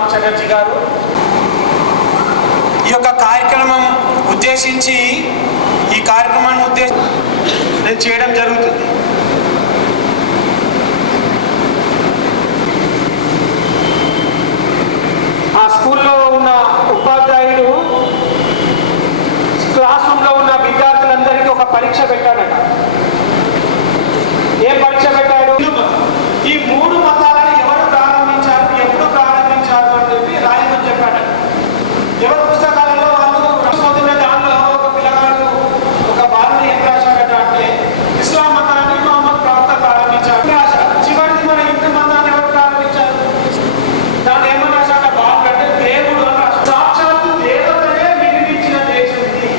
రామ్ చటర్జీ గారు ఈ యొక్క కార్యక్రమం ఉద్దేశించి ఈ కార్యక్రమాన్ని నేను చేయడం జరుగుతుంది. ఆ స్కూల్లో ఉన్న ఉపాధ్యాయుడు క్లాస్ రూమ్లో ఉన్న విద్యార్థులందరికీ ఒక పరీక్ష పెట్టాడట. ఏ పరీక్ష పెట్టాడు? ఈ 3 మతాలను ఎవరు ప్రారంభించారు, ఎప్పుడు ప్రారంభించారు అని చెప్పి రాయమని చెప్పాడట. ఎవరి పుస్తకాలలో వాళ్ళు రాసిపోతున్న దానిలో ఒక పిల్లగాడు ఒక బాలుని ఏం రాశాడట అంటే ఇస్లాం మతాన్ని మహమ్మద్ ప్రవక్త ప్రారంభించారు రాశాడు. చివరిది మన హిందూ మతాన్ని ఎవరు ప్రారంభించారు? దాన్ని ఏమని రాశాడ? బాలు అంటే దేవుడు అని రాశాడు. సాక్షాత్తు దేవతనే నిర్మించిన దేశం ఇది.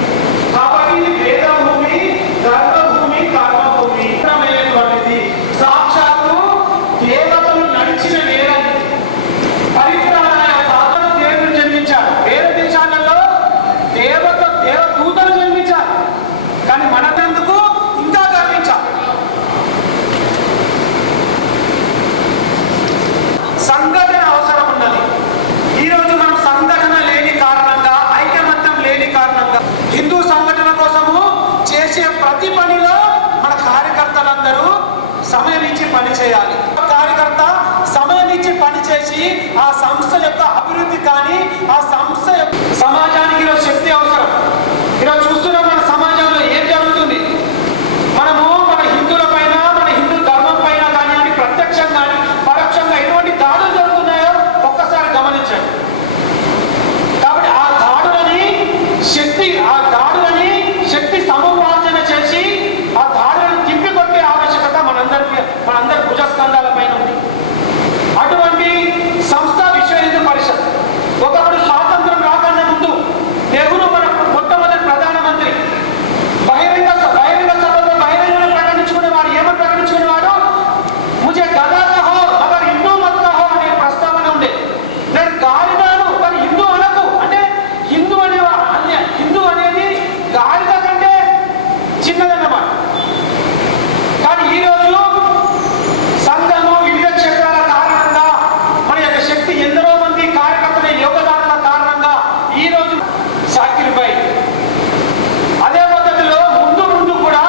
కాబట్టి ఇది వేద భూమి, ధర్మభూమి, కర్మభూమి అనేటువంటిది. సాక్షాత్తు దేవతలు నడిచిన నేరం. పరిత్రాణాయ సాధన దేవుడు జన్మించాడు. వేరే దేశాలలో దేవదూతలు జన్మించారు. కానీ మనకెందుకు ఇంకా గర్వించాలి? సంఘటన అవసరం ఉన్నది. ఈరోజు మనం సంఘటన లేని కారణంగా, ఐకమత్యం లేని కారణంగా హిందూ సంఘటన కోసము చేసే ప్రతి పనిలో మన కార్యకర్తలందరూ సమయం ఇచ్చి పని చేయాలి. కార్యకర్త సమయం ఇచ్చి పనిచేసి ఆ సంస్థ యొక్క అభివృద్ధి కానీ ఆ సంస్థ సమాజానికి ఈరోజు శక్తి అవసరం. ఈరోజు చూస్తున్నాం మన సమాజంలో ఏం జరుగుతుంది. మనము మన హిందువుల పైన, మన హిందూ ధర్మం పైన కానీ అని ప్రత్యక్షంగా కానీ పరోక్షంగా ఎటువంటి దాడులు జరుగుతున్నాయో ఒక్కసారి గమనించండి. కాబట్టి ఆ దాడులని శక్తి సముపార్జన చేసి ఆ దాడులను తిప్పికొట్టే ఆవశ్యకత మనందరి భుజస్కంధాల పైన ఉంది. అటువంటి సంస్థ విశ్వ హిందూ పరిషత్. ఒకప్పుడు స్వాతంత్రం రాకన్నా ముందు నెహ్రూ మన మొట్టమొదటి ప్రధానమంత్రి బహిరంగ సభలో బహిరంగంగా ప్రకటించుకునేవాడు. ఏమని ప్రకటించుకునేవాడు? ముझे गदा कहो मगर हिंदू मत कहो అనే ప్రస్తావన ఉండే. నేను గాలిదాను కానీ హిందూ అనకు అంటే హిందూ అనేది గాలిద కంటే చిన్నదన్నమాట. కానీ ఈరోజు సంఘము వివిధ క్షేత్రాల కారణంగా మన యొక్క శక్తి ఎందరో మంది కార్యకర్తల యోగదానాల కారణంగా ఈరోజు సాకిరిపై అదే పద్ధతిలో ముందు కూడా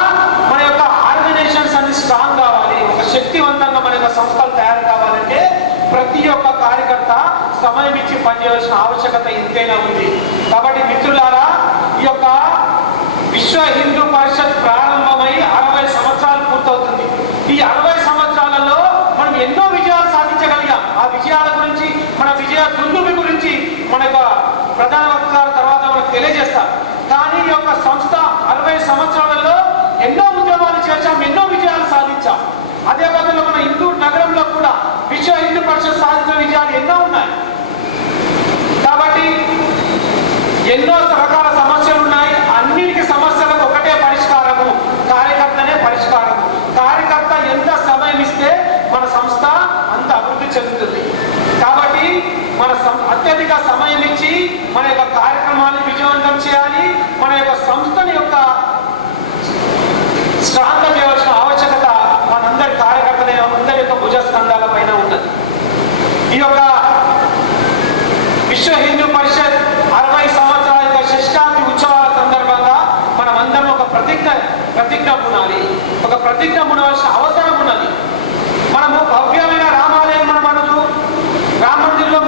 మన యొక్క ఆర్గనైజేషన్స్ అన్ని స్ట్రాంగ్ కావాలి. ఒక శక్తివంతంగా మన యొక్క సంస్థలు తయారు కావాలంటే ప్రతి ఒక్క కార్యకర్త సమయం ఇచ్చి పనిచేయాల్సిన ఆవశ్యకత ఎంతైనా ఉంది. కాబట్టి మిత్రులారా, ఈ యొక్క విశ్వ హిందూ పరిషత్ ప్రారంభమై 60 సంవత్సరాలు పూర్తవుతుంది. ఈ 60 సంవత్సరాలలో మనం ఎన్నో విజయాలు సాధించగలిగాం. ఆ విజయాల గురించి, మన విజయ దుందుబి గురించి మన యొక్క ప్రధాన వక్తల తర్వాత మనకు తెలియజేస్తారు. కానీ ఈ యొక్క సంస్థ 60 సంవత్సరాలలో ఎన్నో ఉద్యమాలు చేశాం, ఎన్నో విజయాలు సాధించాం. అదే పద్ధతిలో మన హిందూ నగరంలో కూడా విశ్వ హిందూ పరిషత్ సాధించిన విజయాలు ఎన్నో ఉన్నాయి. కాబట్టి ఎన్నో రకాల సమస్యలు ఉన్నాయి. అన్నిటికీ సమస్యలకు ఒకటే పరిష్కారము, కార్యకర్తనే పరిష్కారము. కార్యకర్త ఎంత సమయం ఇస్తే మన సంస్థ అంత అభివృద్ధి చెందుతుంది. కాబట్టి మన అత్యధిక సమయం ఇచ్చి మన యొక్క కార్యక్రమాన్ని విజయవంతం చేయాలి. మన యొక్క సంస్థని యొక్క స్ట్రాంగ్ చేయవలసిన ఆవశ్యకత మనందరి కార్యకర్తలైన అందరి యొక్క భుజస్కంధాల పైన ఉన్నది. ఈ యొక్క విశ్వ హిందూ పరిషత్ 60 సంవత్సరాల యొక్క శతాబ్ది ఉత్సవాల సందర్భంగా మనం అందరం ఒక ప్రతిజ్ఞ పునాలి. ఒక ప్రతిజ్ఞ పునవలసిన అవసరం ఉన్నది. మనము భవ్యమైన రామాలయం మనకు రామ మందిరంలో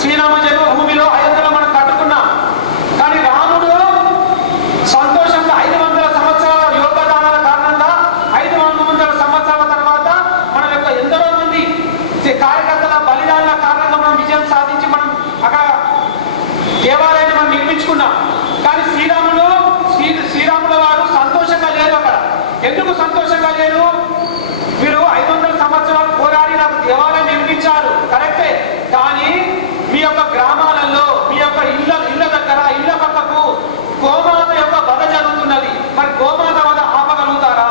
శ్రీరామ జన్మభూమిలో అయోధ్యలో మనం కట్టుకున్నాం. కానీ రాముడు సంతోషంగా 500 సంవత్సరాల యోగదానాల కారణంగా 500 సంవత్సరాల తర్వాత మన యొక్క ఎందరో మంది కార్యకర్తల బలిదానాల కారణంగా మనం విజయం సాధించి మనం అక్కడ దేవాలయాన్ని మనం నిర్మించుకున్నాం. కానీ శ్రీరాముల వారు సంతోషంగా లేరు అక్కడ. ఎందుకు సంతోషంగా లేరు? మీరు 500 సంవత్సరాలు పోరాడి నాకు దేవాలయం నిర్మించారు, కరెక్టే. కానీ మీ యొక్క గ్రామాలలో, మీ యొక్క ఇళ్ళ దగ్గర, ఇళ్ళ పక్కకు గోమాత యొక్క వధ జరుగుతున్నది. మరి గోమాత వధ ఆపగలుగుతారా?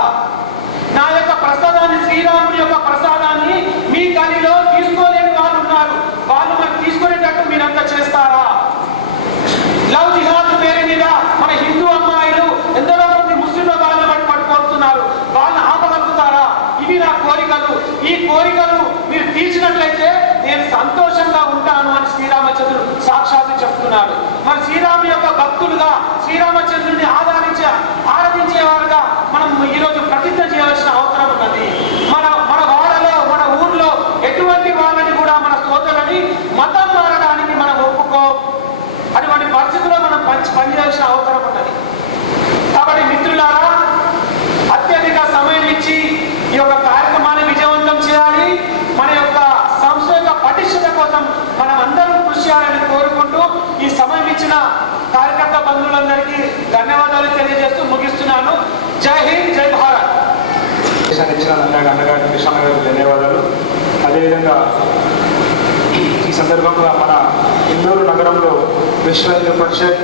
నా యొక్క ప్రసాదాన్ని, శ్రీరాముడి యొక్క ప్రసాదాన్ని మీ గదిలో తీసుకోలేని వాళ్ళు ఉన్నారు. వాళ్ళు మరి తీసుకునేటట్టు మీరంతా చేస్తారా? లవ్ జిహాద్ పేరు మీద మన హిందూ అమ్మాయిలు ఎందరో మంది ముస్లింల వాళ్ళని పట్టుకోరుతున్నారు. వాళ్ళని ఆపగలుగుతారా? ఇవి నా కోరికలు. ఈ కోరికలు మీరు తీర్చినట్లయితే నేను సంతోషంగా ఉంటాను అని శ్రీరామచంద్రుడు సాక్షాత్తు చెప్తున్నాడు. మరి శ్రీరాముని యొక్క భక్తులుగా శ్రీరామచంద్రుడిని ఆరాధించేవారుగా మనం ఈరోజు ప్రతిజ్ఞ చేయవలసిన అవసరం ఉన్నది. మన వాడలో మన ఊర్లో ఎటువంటి వాళ్ళని కూడా మన సోదరులని మతం మారడానికి మనం ఒప్పుకో అటువంటి పరిస్థితుల్లో మనం పనిచేయాల్సిన అవసరం ఉన్నది. కాబట్టి మిత్రులారా, అత్యధిక సమయం ఇచ్చి ఈ యొక్క కార్యక్రమాన్ని విజయవంతం చేయాలి. మన యొక్క సంస్థ యొక్క పటిష్టత కోసం మనం అందరం కృషి చేయాలని కోరుకుంటూ ఈ సమయం ఇచ్చిన కార్యకర్త బంధువులందరికీ ధన్యవాదాలు తెలియజేస్తూ ముగిస్తున్నాను. జై హింద్, జై భారత్. ఇచ్చిన అన్నగారి కృష్ణ గారికి ధన్యవాదాలు. అదేవిధంగా ఈ సందర్భంగా మన ఇందూరు నగరంలో విశ్వ హిందూ పరిషత్,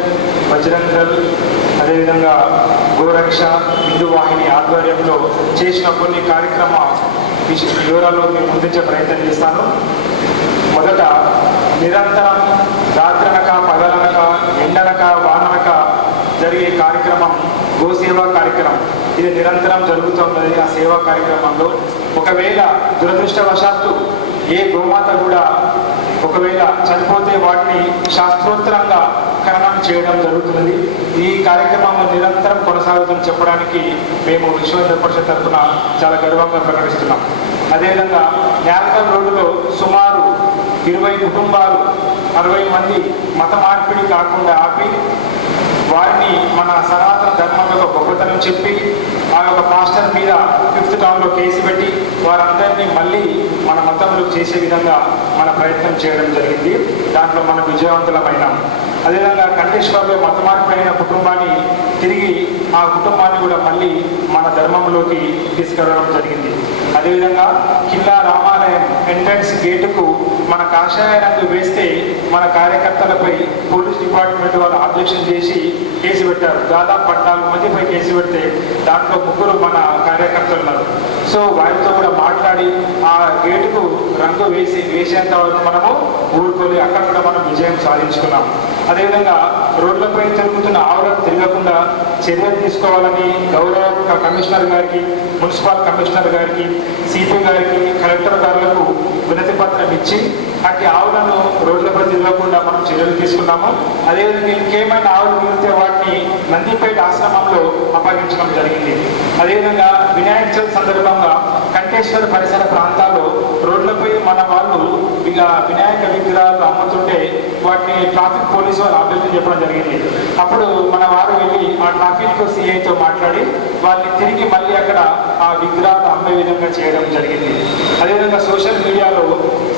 బజరంగ్ దళ్, అదేవిధంగా గోరక్ష, హిందూ వాహిని ఆధ్వర్యంలో చేసిన కొన్ని కార్యక్రమ వివరాలు మేము ముందుంచే ప్రయత్నం చేస్తాను. మొదట నిరంతరం రాత్రనక పగలనక ఎండనక వాననక జరిగే కార్యక్రమం గోసేవా కార్యక్రమం. ఇది నిరంతరం జరుగుతున్నది. ఆ సేవా కార్యక్రమంలో ఒకవేళ దురదృష్టవశాత్తు ఏ గోమాత కూడా ఒకవేళ చనిపోతే వాటిని శాస్త్రోత్తరంగా ఖననం చేయడం జరుగుతున్నది. ఈ కార్యక్రమం నిరంతరం కొనసాగుతుందని చెప్పడానికి మేము విశ్వ హిందూ పరిషత్ తరఫున చాలా గర్వంగా ప్రకటిస్తున్నాం. అదేవిధంగా నేలకల్ రోడ్డులో సుమారు 20 కుటుంబాలు 60 మంది మత మార్పిడి కాకుండా ఆపి వారిని మన సనాతన ధర్మం యొక్క గొప్పతనం చెప్పి ఆ యొక్క పాస్టర్ మీద 5th టౌన్లో కేసు పెట్టి వారందరినీ మళ్ళీ మన మతంలో చేసే విధంగా మన ప్రయత్నం చేయడం జరిగింది. దాంట్లో మనం విజయవంతులమైనాం. అదేవిధంగా కంఠేశ్వర్లో మత మార్పిడైన కుటుంబాన్ని తిరిగి ఆ కుటుంబాన్ని కూడా మళ్ళీ మన ధర్మంలోకి తీసుకెళ్ళడం జరిగింది. అదేవిధంగా కిల్లా రామాలయం ఎంట్రన్స్ గేటుకు మన కాషాయ రంగు వేస్తే మన కార్యకర్తలపై పోలీస్ డిపార్ట్మెంట్ వాళ్ళు ఆబ్జెక్షన్ చేసి కేసు పెట్టారు. దాదాపు 14 మందిపై కేసు పెడితే దాంట్లో 3 మన కార్యకర్తలు ఉన్నారు. సో వారితో కూడా మాట్లాడి ఆ గేటుకు రంగు వేసేంత వరకు మనము ఊరుకొని అక్కడ కూడా మనం విజయం సాధించుకున్నాం. అదేవిధంగా రోడ్లపై తిరుగుతున్న ఆవులకు తిరగకుండా చర్యలు తీసుకోవాలని గౌరవ కమిషనర్ గారికి, మున్సిపల్ కమిషనర్ గారికి, సిపి గారికి, కలెక్టర్ గారులకు వినతి పత్రం ఇచ్చి అట్టి ఆవులను రోడ్లపై తిరగకుండా మనం చర్యలు తీసుకున్నాము. అదేవిధంగా ఇంకేమైనా ఆవులు మిగిలితే వాటిని నందిపేట ఆశ్రమంలో అప్పగించడం జరిగింది. అదేవిధంగా వినాయక చవితి సందర్భంగా కంఠేశ్వర పరిసర ప్రాంతాల్లో రోడ్లపై మన వాళ్ళు ఇక వినాయక విగ్రహాలు అమ్ముతుంటే వాటిని ట్రాఫిక్ పోలీసు వాళ్ళు ఆబ్జెక్షన్ చెప్పడం జరిగింది. అప్పుడు మన వారు వెళ్ళి ఆ ట్రాఫిక్ సిఐతో మాట్లాడి వాళ్ళని తిరిగి మళ్ళీ అక్కడ ఆ విగ్రహాలు అమ్మే విధంగా చేయడం జరిగింది. అదేవిధంగా సోషల్ మీడియాలో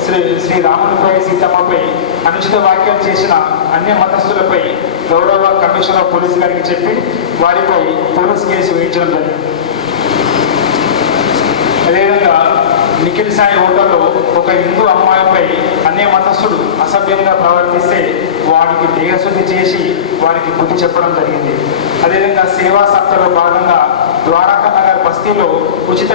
శ్రీ రామునిపై, సీతమ్మపై అనుచిత వ్యాఖ్యలు చేసిన అన్య మతస్థులపై గౌరవ కమిషనర్ ఆఫ్ పోలీస్ గారికి చెప్పి వారిపై పోలీస్ కేసు వేయించడం జరిగింది. అదేవిధంగా నిఖిల్ సాయి హోటల్లో ఒక హిందూ అమ్మాయిపై అన్య మతస్థుడు అసభ్యంగా ప్రవర్తిస్తే వారికి దేహశుద్ధి చేసి వారికి బుద్ధి చెప్పడం జరిగింది. అదేవిధంగా సేవా సప్తాహలో భాగంగా ద్వారకా నగర్ బస్తీలో ఉచిత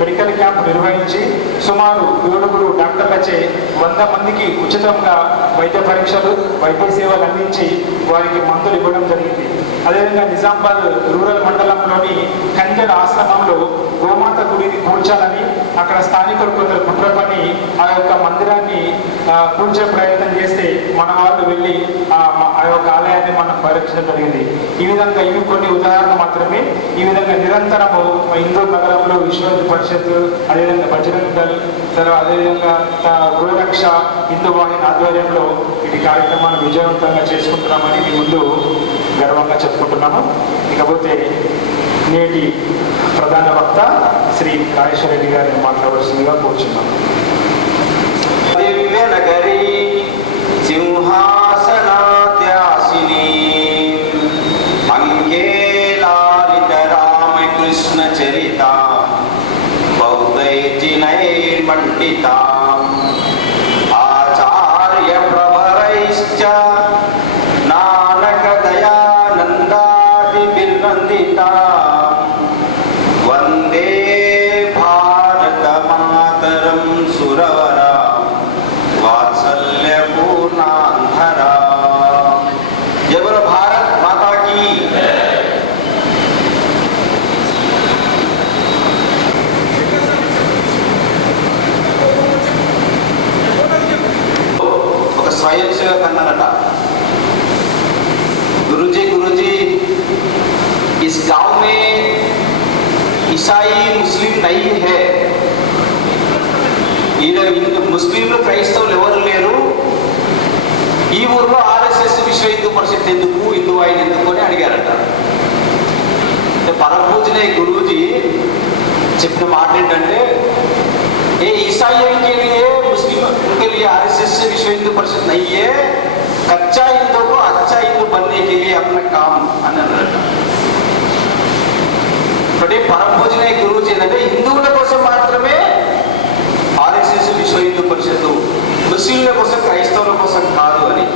మెడికల్ క్యాంప్ నిర్వహించి సుమారు 7 డాక్టర్లచే 100 మందికి ఉచితంగా వైద్య పరీక్షలు, వైద్య సేవలు అందించి వారికి మందులు ఇవ్వడం జరిగింది. అదేవిధంగా నిజామాబాద్ రూరల్ మండలంలోని కంజర్ ఆశ్రమంలో గోమాత గుడిని కూల్చాలని అక్కడ స్థానికులు కొందరు కుట్రపని ఆ యొక్క మందిరాన్ని కూల్చే ప్రయత్నం చేస్తే మన వాళ్ళు వెళ్ళి ఆ యొక్క ఆలయాన్ని మనం పరీక్షించడం జరిగింది. ఈ విధంగా ఇవి కొన్ని ఉదాహరణలు మాత్రమే. ఈ విధంగా నిరంతరము ఇందూరు నగరంలో విశ్వ హిందూ పరిషత్, అదేవిధంగా బజరంగ్ దళ్, అదేవిధంగా గోరక్ష, హిందూ వాహిని ఆధ్వర్యంలో ఇది కార్యక్రమాన్ని విజయవంతంగా చేసుకుంటున్నామని మీ ముందు గర్వంగా చెప్పుకుంటున్నాము. ఇకపోతే నేటి ప్రధాన వక్త శ్రీ కాళేశ్వర రెడ్డి గారిని మాట్లాడవలసిందిగా కోరుచున్నాము. దివ్య నగరీ సింహాసనాద్యాసిని అంకేలాలిత రామకృష్ణ చరిత బౌద్ధైర్జినైర్మండిత ఆచార్య ప్రవరైశ్చ నానక దయానందాది బిర్నందిత వందే భారత మాతరం సురవర వాత్సల్య పూర్ణాంధర. జయ భారత్ మాతా కీ. సేవక్ అన్నారట, గురూజీ గురూజీ ఇస్ గావ్ మే ఈసాయి ముస్లిం నహీ హై, ఈలో ముస్లింలు క్రైస్తవులు ఎవరు లేరు, ఈ ఊర్లో ఆర్ఎస్ఎస్ విశ్వ హిందూ పరిషత్ ఎందుకు, హిందూ ఆయన ఎందుకు అని అడిగారట. परम पूजनीय गुरुजी చెప్పిన మాట ఏంటంటే, ये ईसाइयों के लिए मुस्लिम उनके लिए आरएसएस से विश्व हिंदू परिषद नहीं है, कच्चा हिंदू को अच्छा हिंदू बनने के लिए अपना काम అన్నారట. అంటే పరమ పూజనీయ గురుజీ ఏంటంటే హిందువుల కోసం మాత్రమే ఆర్ఎస్ఎస్ విశ్వ హిందూ పరిషత్, ముస్లింల కోసం క్రైస్తవుల కోసం కాదు అని.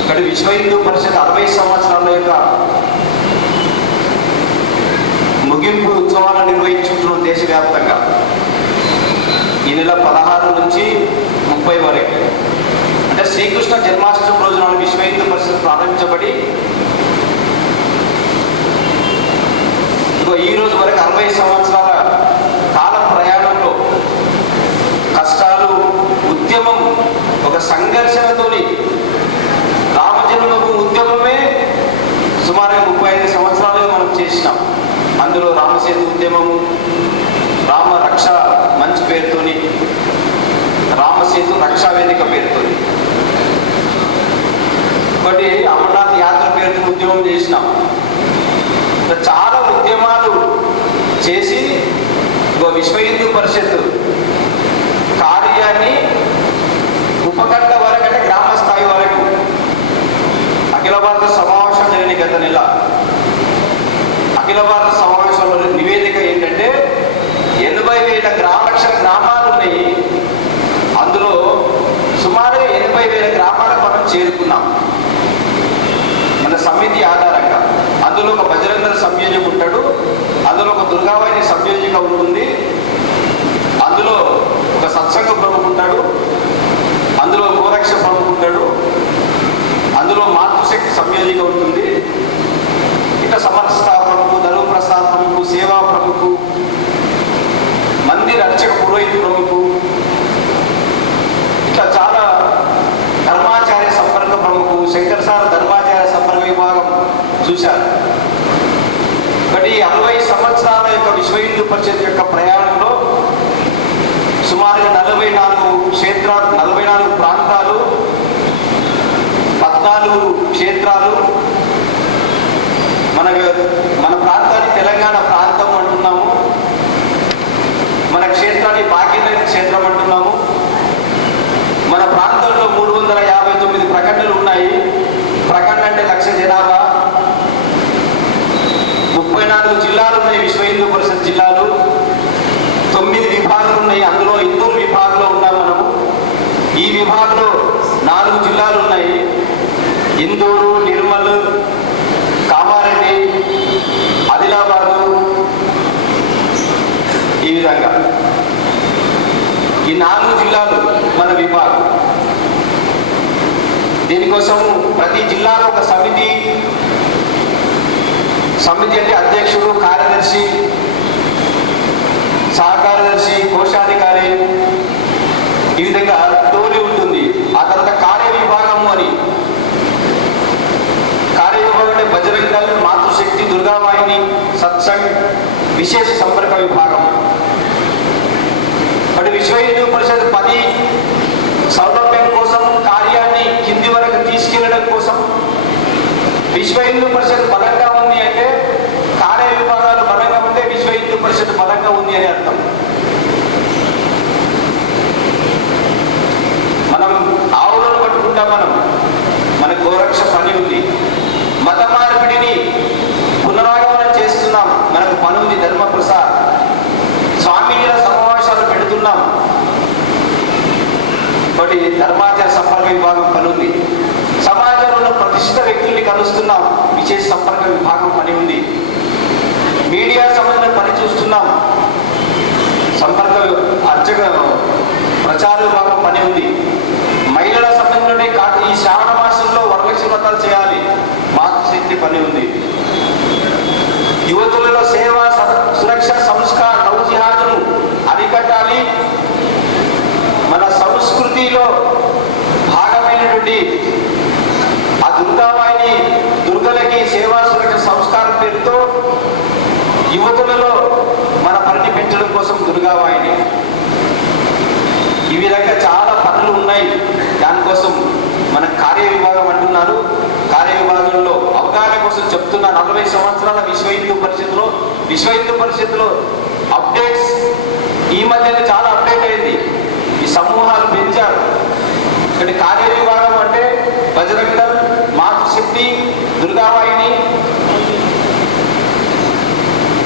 ఇక్కడ విశ్వ హిందూ పరిషత్ 60 సంవత్సరాల యొక్క ముగింపు ఉత్సవాలను నిర్వహించుకుంటున్నాం దేశవ్యాప్తంగా. ఈ నెల 16 నుంచి 30 వరకు, అంటే శ్రీకృష్ణ జన్మాష్టమి రోజు నాడు విశ్వ హిందూ పరిషత్ ప్రారంభించబడి ఈ రోజు వరకు 60 సంవత్సరాల కాల ప్రయాణంలో కష్టాలు, ఉద్యమం, ఒక సంఘర్షణతోని రామజన్మభూమి ఉద్యమమే సుమారు 35 సంవత్సరాలుగా మనం చేసినాం. అందులో రామసేతు ఉద్యమము, రామ రక్ష మంచి పేరుతోని, రామసేతు రక్షా వేదిక పేరుతోని, ఒకటి అమర్నాథ్ యాత్ర పేరుతో ఉద్యమం చేసినాం. చాలా ఉద్యమాలు చేసి విశ్వ హిందూ పరిషత్ కార్యాన్ని ఉపఖండ వరకు, అంటే గ్రామ స్థాయి వరకు అఖిల భారత సమావేశం జరిగిన గత నెల. అఖిల భారత సమావేశంలో నివేదిక ఏంటంటే 80,000 గ్రామాలు ఉన్నాయి. అందులో సుమారు 80,000 గ్రామాలకు మనం చేరుకున్నాం మన సమితి ఆధారంగా. అందులో ఒక బజరంగ సంయోజక ఉంటాడు, అందులో ఒక దుర్గావాహిని సంయోజక ఉంటుంది, అందులో ఒక సత్సంగ ప్రముఖ ఉంటాడు, అందులో గోరక్ష ప్రముఖ ఉంటాడు, అందులో మాతృశక్తి సంయోజిక ఉంటుంది, ఇట్లా సమరస్థ ప్రముఖ, ధర్మ ప్రసాద్ ప్రముఖ, సేవా ప్రముఖ, మందిర అర్చక పురోహిత ప్రముఖ, ఇట్లా చాలా ధర్మాచార్య సంపర్క ప్రముఖ, శంకరసార ధర్మాచార్య సంపర్క విభాగం చూశారు. బట్ ఈ 60 సంవత్సరాల యొక్క విశ్వ హిందూ పరిషత్ యొక్క ప్రయాణంలో సుమారుగా 44 క్షేత్రాలు, 44 ప్రాంతాలు, 14 క్షేత్రాలు. మన ప్రాంతాన్ని తెలంగాణ ప్రాంతం అంటున్నాము, మన క్షేత్రాన్ని భాగ్యనగర్ క్షేత్రం అంటున్నాము. మన ప్రాంతంలో 359 ప్రఖండలు ఉన్నాయి. ప్రఖండ అంటే 1,00,000 జనాభా. 34 జిల్లాలు ఉన్నాయి, విశ్వ హిందూ పరిషత్ జిల్లాలు. 9 విభాగాలు ఉన్నాయి, అందులో ఇందూరు విభాగంలో ఉన్నాం మనము. ఈ విభాగంలో 4 జిల్లాలు ఉన్నాయి, ఇందూరు, నిర్మల్, కామారెడ్డి, ఆదిలాబాదు. ఈ విధంగా ఈ 4 జిల్లాలు మన విభాగం. దీనికోసం ప్రతి జిల్లాలో ఒక సమితి అంటే అధ్యక్షుడు, కార్యదర్శి, సహకార్యదర్శి, కోశాధికారి, ఈ విధంగా టోలీ ఉంటుంది. ఆ తర్వాత కార్య విభాగము అని, కార్య విభాగం అంటే బజరంగ దళ్, మాతృశక్తి, దుర్గావాహిని, సత్సంగ్, విశేష సంపర్క విభాగం. అంటే విశ్వ హిందూ పరిషత్ 10 సౌలభ్యం కోసం, కార్యాన్ని కింది వరకు తీసుకెళ్లడం కోసం విశ్వ హిందూ పరిషత్ బలంగా ఉంది అంటే, కార్య విభాగాలు బలంగా ఉంటే విశ్వ హిందూ పరిషత్ బలంగా ఉంది అని అర్థం. మనం ఆవులను పట్టుకుంటాం, మన గోరక్ష పని ఉంది. మత మార్పిడిని పునరాగమనం చేస్తున్నాం, మనకు పని ఉంది. ధర్మ ప్రసాద్ స్వామీజీల సమావేశాలు పెడుతున్నాం, ఒకటి ధర్మాచార సంపర్క విభాగం పని ఉంది. సమాజంలో ప్రతిష్ఠిత వ్యక్తుల్ని కలుస్తున్నాం, విశేష సంపర్క విభాగం పని ఉంది. మీడియా సంబంధించిన పని చూస్తున్నాం, సంపర్క అర్చక ప్రచార విభాగం పని ఉంది. మహిళల సంబంధించిన ఈ శ్రావణ మాసంలో వరలక్ష్మి వ్రతాలు చేయాలి, మాతృశక్తి పని ఉంది. యువతులలో సేవ, సురక్ష, సంస్కార, నౌజిహాదును అరికట్టాలి. మన సంస్కృతిలో యువతులలో మన పనిని పెంచడం కోసం దుర్గావాహిని. ఈ విధంగా చాలా పనులు ఉన్నాయి. దానికోసం మన కార్యవిభాగం అంటున్నారు. కార్యవిభాగంలో అవగాహన కోసం చెప్తున్న 40 సంవత్సరాల విశ్వ హిందూ పరిషత్లో అప్డేట్స్ ఈ మధ్యన చాలా అప్డేట్ అయింది. ఈ సమూహాలు పెంచారు. ఇక్కడ కార్యవిభాగం అంటే బజరంగ్ దళ్, మాతృశక్తి, దుర్గావాహిని,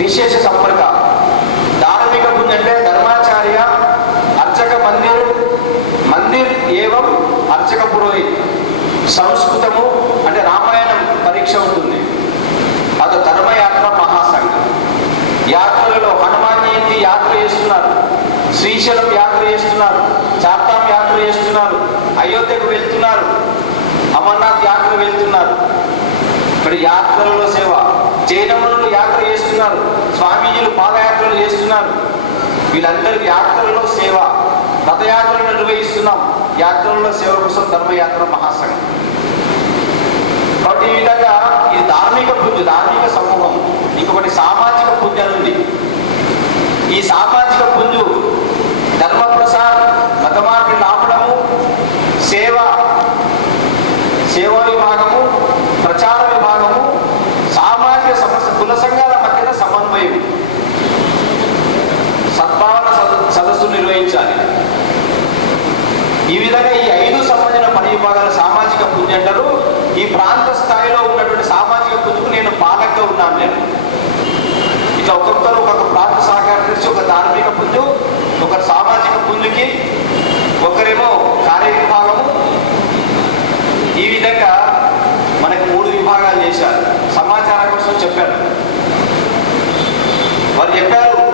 విశేష సంపర్క. ధార్మిక బృందం అంటే ధర్మాచార్య, అర్చక మందిర్ ఏవం అర్చక పురోహిత్. సంస్కృతము అంటే రామాయణం పరీక్ష ఉంటుంది. అది ధర్మయాత్ర మహాసంఘం. యాత్రలలో హనుమాన్ జయంతి యాత్ర చేస్తున్నారు, శ్రీశైలం యాత్ర చేస్తున్నారు, చార్ధామ్ యాత్ర చేస్తున్నారు, అయోధ్యకు వెళ్తున్నారు, అమర్నాథ్ యాత్ర వెళ్తున్నారు. ఇక్కడ యాత్రలలో సేవ. జైనములు యాత్ర చేస్తున్నారు, స్వామీజీలు పాదయాత్రలు చేస్తున్నారు. వీళ్ళందరికీ యాత్రలలో సేవ. రథయాత్రలు నిర్వహిస్తున్నాం. యాత్రలలో సేవ కోసం ధర్మయాత్ర మహాసంఘం. కాబట్టి ఈ విధంగా ఇది ధార్మిక సమూహం. ఇంకొకటి సామాజిక పుంజం ఉంది. ఈ సామాజిక పుంజు ధర్మ ప్రసార్, మత మార్పిడి ఆపడము, సేవా విభాగము, ప్రచార విభాగము, సామాజిక సమస్య, కుల సంఘాల మధ్యన సమన్వయం, సద్భావన సదస్సు నిర్వహించాలి. ఈ విధంగా ఈ 5 సంబంధించిన పని విభాగాల సామాజిక పుంజు అంటారు. ఈ ప్రాంత స్థాయిలో ఉన్నటువంటి సామాజిక పుంజుకు నేను పాలకగా ఉన్నాను. నేను ఇట్లా ఒక్కొక్కరు ఒక్కొక్క ప్రాంత సహకారం, ఒక ధార్మిక పుంజు, ఒక సామాజిక పుంజుకి, ఒకరేమో కార్య విభాగము. ఈ విధంగా మనకి 3 విభాగాలు చేశారు. సమాచారం కోసం చెప్పారు. వారు చెప్పారు.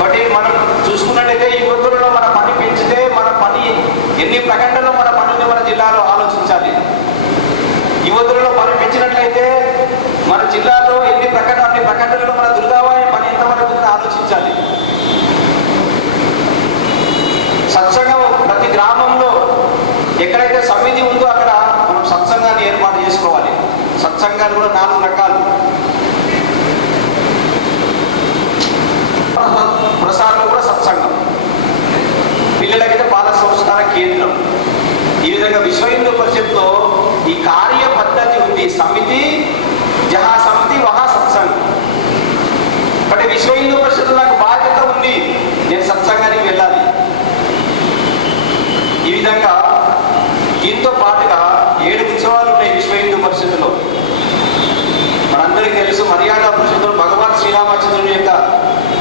బట్ మనం చూసుకున్నట్టయితే యువతులలో మన పని పెంచితే మన పని ఎన్ని ప్రకటనలో మన పనిని మన జిల్లాలో ఆలోచించాలి. యువతులలో పని పెంచినట్లయితే మన జిల్లాలో అన్ని ప్రకటనలో మన దుర్గావాహిని పని ఎంతవరకు ఆలోచించాలి. సత్సంగం ప్రతి గ్రామంలో ఎక్కడైతే సమితి ఉందో అక్కడ మనం సత్సంగాన్ని ఏర్పాటు చేసుకోవాలి. సత్సంగాలు కూడా 4 రకాలు. ప్రసారంలో కూడా సత్సంగం, పిల్లలకైతే బాల సంస్కార కేంద్రం. ఈ విధంగా విశ్వ హిందూ పరిషత్లో ఈ కార్య పద్ధతి ఉంది. సమితి, జహా సమితి వహా సత్సంగం. అంటే విశ్వ హిందూ పరిషత్లో నాకు బాధ్యత ఉంది, నేను సత్సంగానికి వెళ్ళాలి. ఈ విధంగా దీంతో పాటుగా 7 ఉత్సవాలు ఉన్నాయి విశ్వ హిందూ పరిషత్తులో. మనందరికీ తెలుసు, మర్యాద పరిషత్తులో భగవాన్ శ్రీరామచంద్రుని యొక్క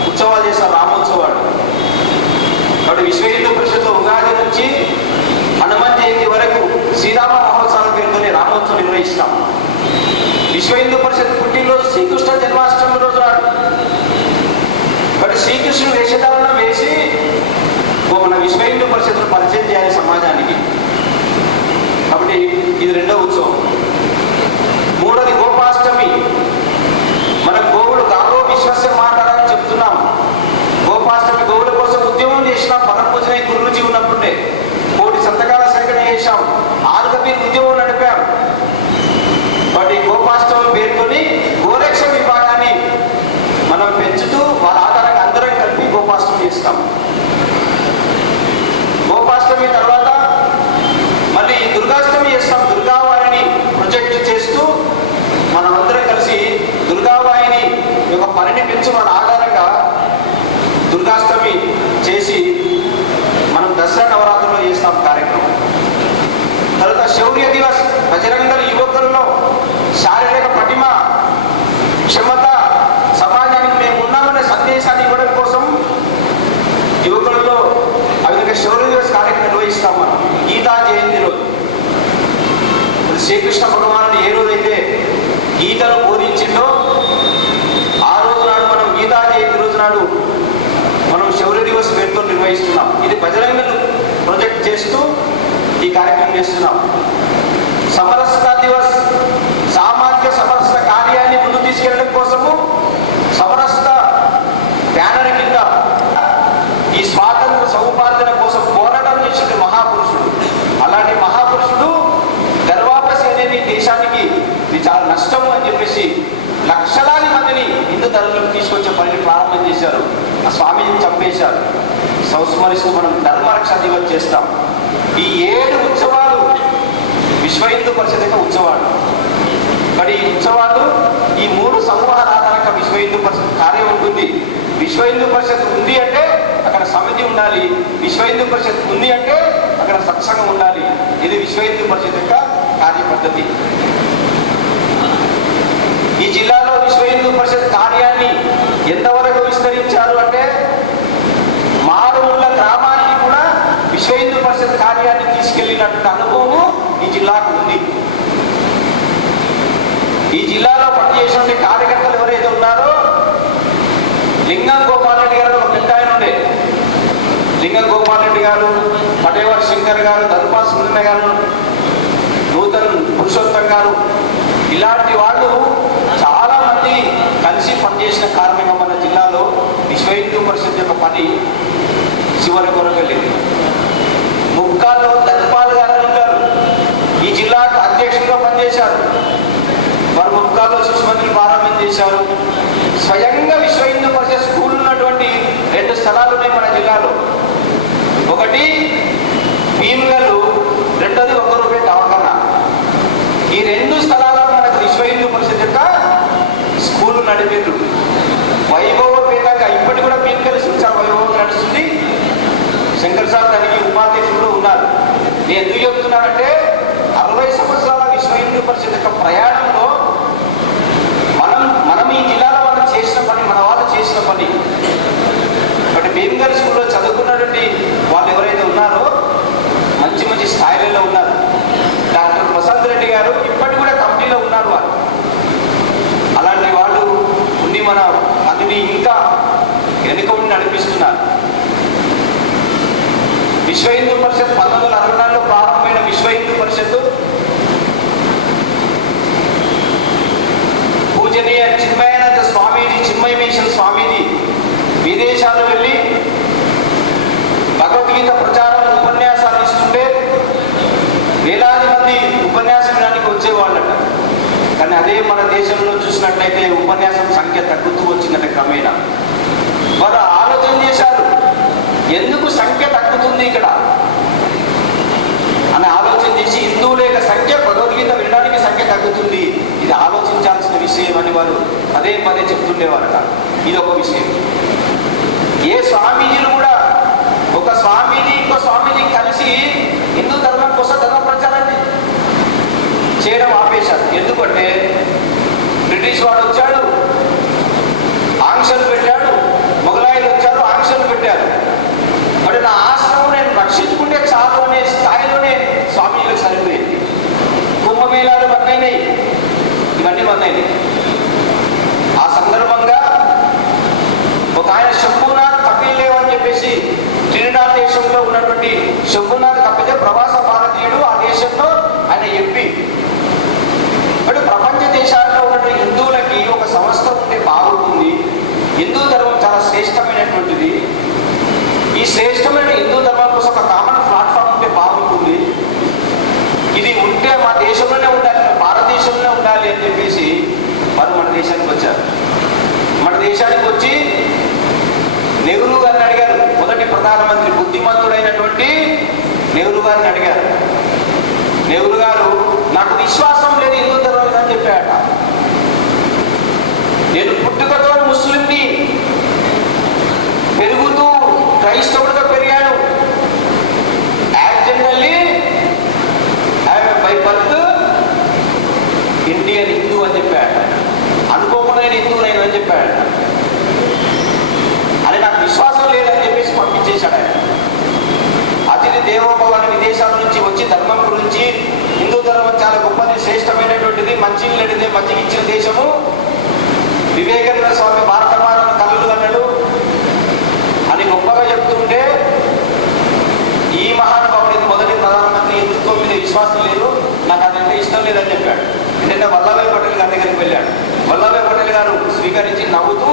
ఉత్సవాలు చేస్తారు, రామోత్సవాలు. కాబట్టి విశ్వ హిందూ పరిషత్తులో ఉగాది నుంచి హనుమాన్ జయంతి వరకు శ్రీరామ మహోత్సవాల పేరుతోనే రామోత్సవం నిర్వహిస్తాం. విశ్వ హిందూ పరిషత్ పుట్టినరోజు శ్రీకృష్ణ జన్మాష్టమి రోజు నాడు. కాబట్టి శ్రీకృష్ణుడు వేషధారణ వేసి మన విశ్వ హిందూ పరిషత్తును పరిచయం చేయాలి సమాజానికి. కాబట్టి ఇది 2వ ఉత్సవం. 3వది గోపాష్టమి. మన గోవులు గావో విశ్వస్య మాట్లాడాలని చెప్తున్నాం. గోపాష్టమి గోవుల కోసం ఉద్యమం చేసినాం. పరపూజన గురుజీ ఉన్నప్పుడే 1 సంతకాల సేకరణ చేశాం. 6 కబీర్ ఉద్యమం నడిపాం. వాటి గోపాష్టమి పేరుతోని గోరక్ష విభాగాన్ని మనం పెంచుతూ వాళ్ళ ఆధారంగా అందరం కలిపి గోపాష్టమి చేస్తాం. గోపాష్టమి తర్వాత మళ్ళీ దుర్గాష్టమి చేస్తాం. దుర్గావాహిని ప్రొజెక్ట్ చేస్తూ మనమందరం కలిసి దుర్గావాహిని యొక్క పనిని పెంచి మన ఆధారంగా దుర్గాష్టమి చేసి మనం దసరా నవరాత్రుల్లో చేస్తాం కార్యక్రమం. తర్వాత శౌర్య దివస్, బజరంగ దళ్ యువకులలో శారీరక పటిమ, క్షమత, సమాజానికి మేము ఉన్నామనే సందేశాన్ని ఇవ్వడం కోసం యువకులలో ఆ విధంగా శౌర్య దివస్ కార్యక్రమం నిర్వహిస్తాం. మనం గీతా జయంతి రోజు శ్రీకృష్ణ భగవానుడు ఏ రోజైతే గీతను బోధించిందో ఆ రోజు నాడు మనం గీతా జయంతి రోజు నాడు మనం శౌర్య దివస్ పేరుతో నిర్వహిస్తున్నాం. ఇది బజరంగను ప్రొజెక్ట్ చేస్తూ ఈ కార్యక్రమం చేస్తున్నాం. సమరసత దివస్, సామాజిక సమరసత కార్యాన్ని ముందు తీసుకెళ్లడం కోసము సమరసత బ్యానర్ కింద ఈ స్వాతంత్ర సముపార్జన కోసం పోరాటం చేసిన మహాపురుషుడు. అలాంటి మహాపురుషుడు గర్వాపసి అనేది దేశానికి ఇది చాలా నష్టము అని చెప్పేసి ఆ స్వామీజీని చంపేశారు. సంస్మరిస్తూ మనం ధర్మరక్ష దివస్ చేస్తాం. ఈ 7 ఉత్సవాలు విశ్వ హిందూ పరిషత్ యొక్క ఉత్సవాలు. మరి ఈ ఉత్సవాలు ఈ 3 సమూహాల ఆధారంగా విశ్వ హిందూ పరిషత్ కార్యం ఉంటుంది. విశ్వ హిందూ పరిషత్ ఉంది అంటే అక్కడ సమితి ఉండాలి. విశ్వ హిందూ పరిషత్ ఉంది అంటే అక్కడ సత్సంగం ఉండాలి. ఇది విశ్వ హిందూ పరిషత్ యొక్క కార్యపద్ధతి. ఈ జిల్లాలో విశ్వ హిందూ పరిషత్ కార్యాన్ని ఎంతవరకు విస్తరించారు అంటే మారుమూల గ్రామానికి కూడా విశ్వ హిందూ పరిషత్ కార్యాన్ని తీసుకెళ్లినటువంటి అనుభవం ఈ జిల్లాకు ఉంది. ఈ జిల్లాలో పనిచేసిన కార్యకర్తలు ఎవరైతే ఉన్నారో లింగం గోపాల్ రెడ్డి గారు ఒక పెద్ద ఆయన ఉండే. లింగం గోపాల్ రెడ్డి గారు, పటేవర్ శంకర్ గారు, దల్పా సురేంద్ర గారు, నూతన్ పురుషోత్తం గారు, ఇలాంటి వాళ్ళు చాలా మంది కలిసి పనిచేసిన కారణంగా మన జిల్లాలో విశ్వ హిందూ పరిషత్ యొక్క పని చివరి కొరకు వెళ్ళింది. ముక్కాల్లో దల్పాల్ గారు ఉంటారు. ఈ జిల్లాకు అధ్యక్షులుగా పనిచేశారు. వారు ముక్కాల్లో శిశు మందిని ప్రారంభం చేశారు. స్వయంగా విశ్వ హిందూ పరిషత్ స్కూల్ ఉన్నటువంటి 2 స్థలాలు ఉన్నాయి మన జిల్లాలో. ఒకటి భీమ్గల్, రెండోది 1 రూపాయి దవాఖానా. ఈ 2 స్థలాల్లో మనకు విశ్వ హిందూ పరిషత్ యొక్క స్కూల్ నడిపేరు. వైభవపేతంగా ఇప్పటి కూడా భీమ్గల్ శిక్షా వైభవం నడుస్తుంది. శంకర్ సార్ దానికి ఉపాధ్యక్షులు ఉన్నారు. నేను ఎందుకు చెప్తున్నానంటే 60 సంవత్సరాల విశ్వ హిందూ పరిషత్ యొక్క ప్రయాణంలో మనం ఈ జిల్లాలో మనం చేసిన పని, మన వాళ్ళు చేసిన పని. బట్ భీమ్గల్ స్కూల్లో చదువుకున్నటువంటి వాళ్ళు ఎవరైతే ఉన్నారో మంచి మంచి స్థాయిలలో ఉన్నారు. డాక్టర్ ప్రసాద్ రెడ్డి గారు ఇప్పటి కూడా కంపెనీలో ఉన్నారు. వాళ్ళు అలాంటి వాళ్ళు ఉండి మన అన్ని ఇంకా వెనుక ఉండి నడిపిస్తున్నారు. విశ్వ హిందూ పరిషత్ 1964లో ప్రారంభమైన విశ్వ హిందూ పరిషత్ పూజనీయ చిన్మయానంద స్వామీజీ, చిన్మయ మిషన్ స్వామీజీ విదేశాలు వెళ్ళి భగవద్గీత ప్రచారం ఉపన్యాసాలు ఇస్తుంటే వేలాది మంది ఉపన్యాసం వినడానికి వచ్చేవాళ్ళట. కానీ అదే మన దేశంలో చూసినట్లయితే ఉపన్యాసం సంఖ్య తగ్గుతూ వచ్చిందట క్రమేణా. వారు ఆలోచన చేశారు, ఎందుకు సంఖ్య తగ్గుతుంది ఇక్కడ అని ఆలోచన చేసి హిందువుల యొక్క సంఖ్య, భగవద్గీత వినడానికి సంఖ్య తగ్గుతుంది, ఇది ఆలోచించాల్సిన విషయం అని వారు పదే పదే చెప్తుండేవారట. ఇది ఒక విషయం. ఏ స్వామీజీలు కూడా ఒక స్వామీజీ ఇంకో స్వామీజీ కలిసి హిందూ ధర్మం కోసం ధర్మ ప్రచారాన్ని చేయడం ఆపేశారు. ఎందుకంటే బ్రిటిష్ వాడు వచ్చాడు, ఆంక్షలు పెట్టాడు, మొఘలాయిలు వచ్చారు, ఆంక్షలు పెట్టారు. మరి నా ఆశ్రమం నేను రక్షించుకుంటే చాలు అనే స్థాయిలోనే స్వామీజీలకు సరిపోయింది. కుంభమేళాలు బందైనాయి, ఇవన్నీ బందైనాయి. ఆ సందర్భంగా ఒక ఆయన శంభునాథ్ కపిల్ దేవ్ అని చెప్పేసి ట్రినిడాడ్ దేశంలో ఉన్నటువంటి శంభునాథ్ కపిల్ దేవ్ ప్రవాస భారతీయుడు. ఆ దేశంలో ఆయన ఎంపీ. బట్ ప్రపంచ దేశాల్లో ఉన్నటువంటి హిందువులకి ఒక సంస్థ ఉంటే బాగుంటుంది, హిందూ ధర్మం చాలా శ్రేష్టమైనటువంటిది, ఈ శ్రేష్టమైన హిందూ ధర్మం కోసం ఒక కామన్ ప్లాట్ఫామ్ ఉంటే బాగుంటుంది, ఇది ఉంటే మా దేశంలోనే ఉండాలి, భారతదేశంలోనే ఉండాలి అని చెప్పేసి వారు మన దేశానికి వచ్చారు. మన దేశానికి వచ్చి నెహ్రూ గారిని అడిగారు. మొదటి ప్రధానమంత్రి బుద్ధిమంతుడైనటువంటి నెహ్రూ గారిని అడిగారు. నెహ్రూ గారు నాకు విశ్వాసం లేదు హిందూ ధర్మం అని చెప్పాడట. నేను పుట్టుకతో ముస్లింని, పెరుగుతూ క్రైస్తవుడిగా పెరిగాను, accidentally I'm by birth Indian Hindu అని చెప్పాడట. అనుకోకుండా నేను హిందూ నేను అని చెప్పాడట. అని నాకు విశ్వాసం లేదని చెప్పేసి పంపించేశాడు ఆయన. అతిథి దేవోభవ అని విదేశాల నుంచి వచ్చి ధర్మం గురించి, హిందూ ధర్మం చాలా గొప్పది, శ్రేష్టమైనటువంటిది, మంచి లేనిదే మంచిగా ఇచ్చిన దేశము, వివేకానంద స్వామి భారత మాతను కళ్ళు అన్నాడు అని గొప్పగా చెప్తుంటే ఈ మహానుభావుడికి మొదటి ప్రధానమంత్రి హిందుత్వం మీద విశ్వాసం లేదు, నాకు అదంటే ఇష్టం లేదని చెప్పాడు. నిన్న వల్లభాయ్ పటేల్ గారి దగ్గరికి వెళ్ళాడు. వల్లభాయ్ పటేల్ గారు స్వీకరించి నవ్వుతూ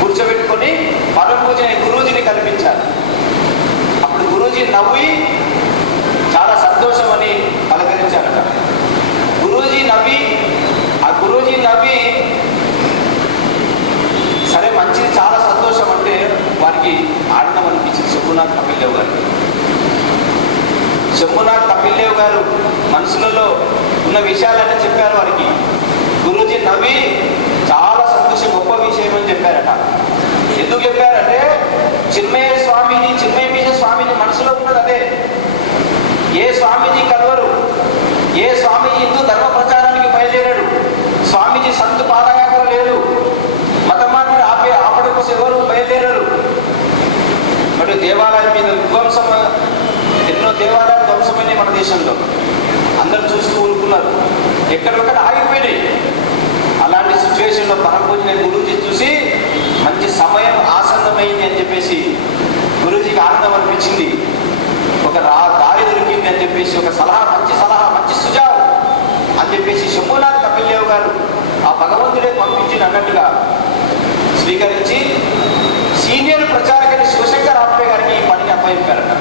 కూర్చోబెట్టుకొని పరమ పూజని గురూజీని కల్పించారు. అప్పుడు గురూజీ నవ్వి చాలా సంతోషం అని పలకరించారట. గురూజీ నవ్వి సరే మంచిది, చాలా సంతోషం అంటే ఆనందం అనిపించింది శంభునాథ్ కపిల్దేవ్ గారికి. శంభునాథ్ కపిల్దేవ్ గారు మనసులలో ఉన్న విషయాలన్నీ చెప్పారు వారికి. గురూజీ నవ్వి చాలా సంతోషం, గొప్ప విషయం అని చెప్పారట. ఎందుకు చెప్పారంటే చిన్మయ స్వామిని మనసులో ఉన్నది అదే. ఏ స్వామీజీ కలవరు, ఏ స్వామీజీ హిందూ ధర్మ ప్రచారానికి బయలుదేరాడు, స్వామీజీ సంతు పాదయాత్ర లేదు, మత మార్పిడి ఆపడం కోసం ఎవరు బయలుదేరారు. మరి దేవాలయం మీద విధ్వంసం, ఎన్నో దేవాలయాలు ధ్వంసమైనవి మన దేశంలో. అందరూ చూస్తూ ఊరుకున్నారు, ఎక్కడొక్కడ ఆగిపోయినాయి. అలాంటి సిచ్యువేషన్లో పరమపూజ గురూజీ చూసి మంచి సమయం ఆసన్నమైంది అని చెప్పేసి గురూజీకి ఆనందం అనిపించింది. ఒక దారి దొరికింది అని చెప్పేసి ఒక సలహా మంచి సుజావు అని చెప్పేసి శంభునాథ్ కపిల్దేవ్ గారు ఆ భగవంతుడే పంపించి అన్నట్టుగా స్వీకరించి సీనియర్ ప్రచారకుని శివశంకర్ ఆప్టే గారికి ఈ పనిని అప్పగించారట.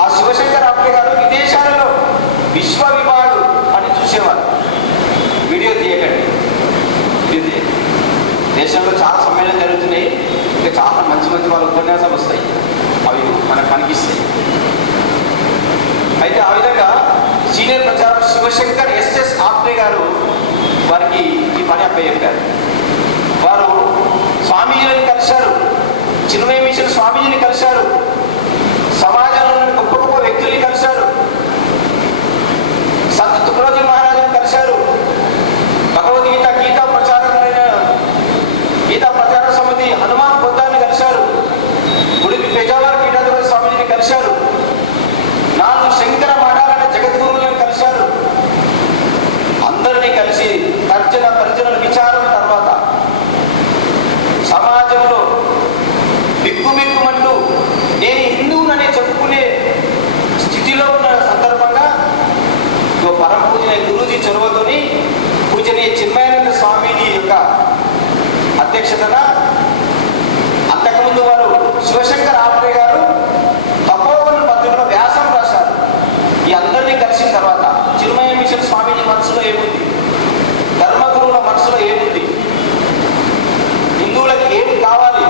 ఆ శివశంకర్ ఆప్టే గారు విదేశాలలో విశ్వ విభాగు అని చూసేవారు. వీడియో తీయకండి, దేశంలో చాలా సమ్మేళనం జరుగుతున్నాయి, ఇంకా చాలా మంచి వాళ్ళ ఉపన్యాసాలు వస్తాయి, అవి మనకు కనిపిస్తాయి. అయితే ఆ విధంగా సీనియర్ ప్రచారం శివశంకర్ ఎస్ఎస్ ఆప్టే గారు వారికి ఈ పని అప్పచెప్పారు. వారు స్వామీజీని కలిశారు, చిన్మయ మిషన్ స్వామీజీని కలిశారు, సమాజంలో ఉన్న గొప్ప గొప్ప వ్యక్తుల్ని కలిశారు, సంత్ తుకరాజీ మహారాజుని కలిశారు, భగవద్గీత గీతా ప్రచార సమితి హనుమాన్ బుద్ధాన్ని కలిశారు, ఉడిపి పెజావర్ పీఠాధిపతి స్వామిని కలిశారు, 4 శంకర మఠాలైన జగద్గురువులను కలిశారు. అందరినీ కలిసి తర్జనల విచారణ తర్వాత సమాజంలో బిక్కుమంటూ నేను హిందువునని చెప్పుకునే స్థితిలో ఉన్న సందర్భంగా పరమ పూజనీయ గురూజీ చొరవతోని పూజనీయ చిన్మయానంద స్వామీజీ యొక్క అధ్యక్షతన అంతకుముందు వారు శివశంకర్ ఆప్టే గారు తపోవన పత్రికలో వ్యాసం రాశారు. ఈ అందరినీ కలిసిన తర్వాత చిన్మయ మిషన్ స్వామీజీ మనసులో ఏముంది, ధర్మగురువుల మనసులో ఏముంది, హిందువులకు ఏమి కావాలి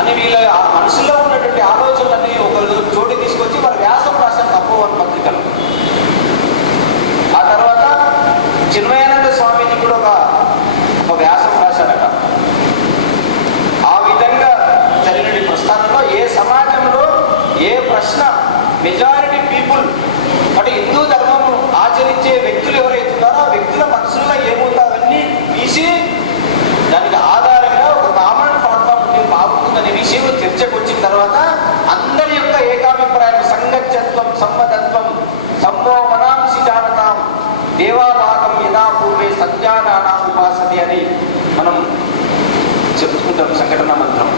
అని వీళ్ళ మనసులో ఉన్నటువంటి ఆలోచనలన్నీ ఒకరు చోటు తీసుకొచ్చి వారు వ్యాసం రాశారు తపోవన పత్రికలో. ఆ తర్వాత చిన్మయానంద స్వామీజీ కూడా ఒక వ్యాసం రాశారట. ఆ విధంగా జరిగిన ప్రస్థానంలో ఏ సమాజంలో ఏ ప్రశ్న మెజారిటీ పీపుల్ అంటే హిందూ ధర్మం ఆచరించే వ్యక్తులు ఎవరైతే ఉన్నారో ఆ వ్యక్తుల మనసుల్లో ఏముందో అవన్నీ తీసి దానికి ఆధారంగా ఒక కామన్ ప్లాట్ఫామ్ ఉంటే బాగుంటుందనే విషయం చర్చకు వచ్చిన తర్వాత అందరి యొక్క ఏకాభిప్రాయం సంగత్వం సమ్మతత్వం సంభోమనాంసి జానతాం దేవాభాగం యథా పూర్వే సంజానానా ఉపాసతి అని మనం చెప్పుకుంటాం సంఘటన మంత్రం.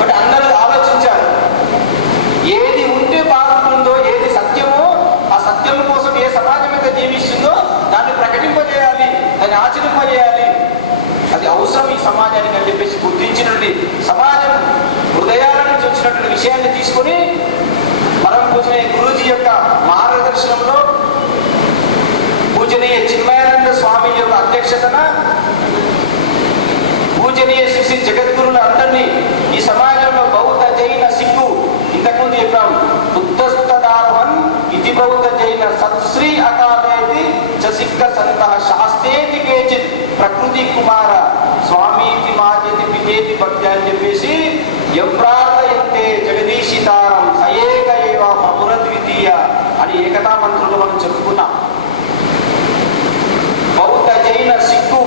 బట్ అందరూ ఆలోచించారు, ఏది ఉంటే బాగుంటుందో, ఏది సత్యమో ఆ సత్యం కోసం ఏ సమాజం అయితే జీవిస్తుందో దాన్ని ప్రకటింపజేయాలి, దాన్ని ఆచరింపజేయాలి, అది అవసరం ఈ సమాజానికి అని చెప్పేసి గుర్తించినటువంటి సమాజం హృదయాల నుంచి వచ్చినటువంటి విషయాన్ని తీసుకొని పరమ పూజనీయ గురూజీ యొక్క మార్గదర్శనంలో పూజనీయ చిన్మయానంద స్వామి యొక్క అధ్యక్షతన పూజనీయ శ్రీ జగద్గురుల అందరినీ ఈ సమాజంలో బౌద్ధ జైన సిక్కు ఇంతకుముందు చెప్పాం బుద్ధస్తదారవన్ ఇది బౌద్ధ జైన సత్శ్రీ అకాలేది చసిక్క సంత శాస్త్రేతి కేచిత్ ప్రకృతి కుమార స్వామీతి మాజతి పికేతి భక్తి అని చెప్పేసి ఎవ్రార్థయంతే జగదీశితారం సయేక ఏవ ప్రభురద్వితీయ అని ఏకతా మంత్రులు మనం చెప్పుకున్నాం. బౌద్ధ జైన సిక్కు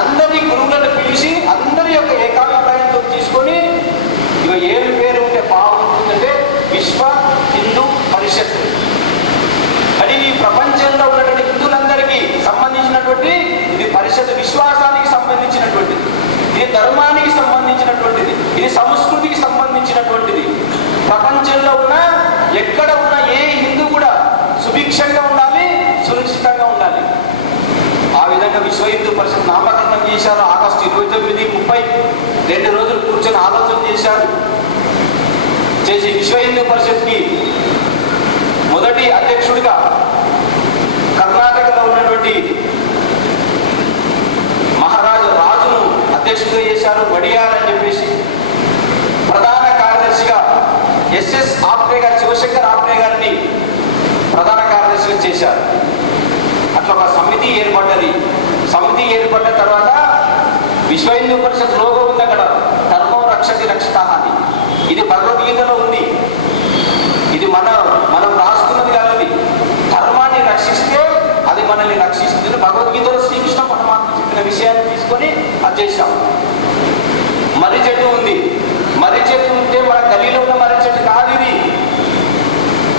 అందరి గురువులను పిలిచి అందరి యొక్క ఏకాభిప్రాయంతో తీసుకొని ఇక ఏమి పేరు ఉంటే బాగుంటుందంటే విశ్వ హిందూ పరిషత్ అని ఈ ప్రపంచంలో ఉన్నటువంటి హిందువులందరికీ సంబంధించినటువంటి ఇది పరిషత్, విశ్వాసానికి సంబంధించినటువంటిది, ఇది ధర్మానికి సంబంధించినటువంటిది, ఇది సంస్కృతికి సంబంధించినటువంటిది. ప్రపంచంలో ఉన్న ఎక్కడ ఉన్న ఏ హిందూ కూడా సుభిక్షంగా ఉండాలి, సురక్షితంగా ఉండాలి. ఆ విధంగా విశ్వ హిందూ పరిషత్ నామకరణం చేశారు. ఆగస్టు 29, 30 2 రోజులు కూర్చొని ఆలోచన చేశారు. చేసి విశ్వ హిందూ పరిషత్కి మొదటి అధ్యక్షుడిగా కర్ణాటకలో ఉన్నటువంటి మహారాజును అధ్యక్షుడిగా చేశారు, వడియార్ అని చెప్పేసి. ఎస్ఎస్ ఆప్టే గారు, శివశంకర్ ఆప్టే గారిని ప్రధాన కార్యదర్శిగా చేశారు. అట్లా ఒక సమితి ఏర్పడ్డది. సమితి ఏర్పడ్డ తర్వాత విశ్వ హిందూ పరిషత్ లోగో ఉంది అక్కడ, ధర్మం రక్షతి రక్షిత అని. ఇది భగవద్గీతలో ఉంది. ఇది మనం రాసుకున్నది కాదు. ఇది ధర్మాన్ని రక్షిస్తే అది మనల్ని రక్షిస్తుంది. భగవద్గీతలో శ్రీకృష్ణ పరమాత్మ చెప్పిన విషయాన్ని తీసుకొని అది చేశాం. మర్రి చెట్టు ఉంది. మర్రి చెట్టు ఉంటే మన గలీలో ఉన్న మర్రి చెట్టు కాదు ఇది.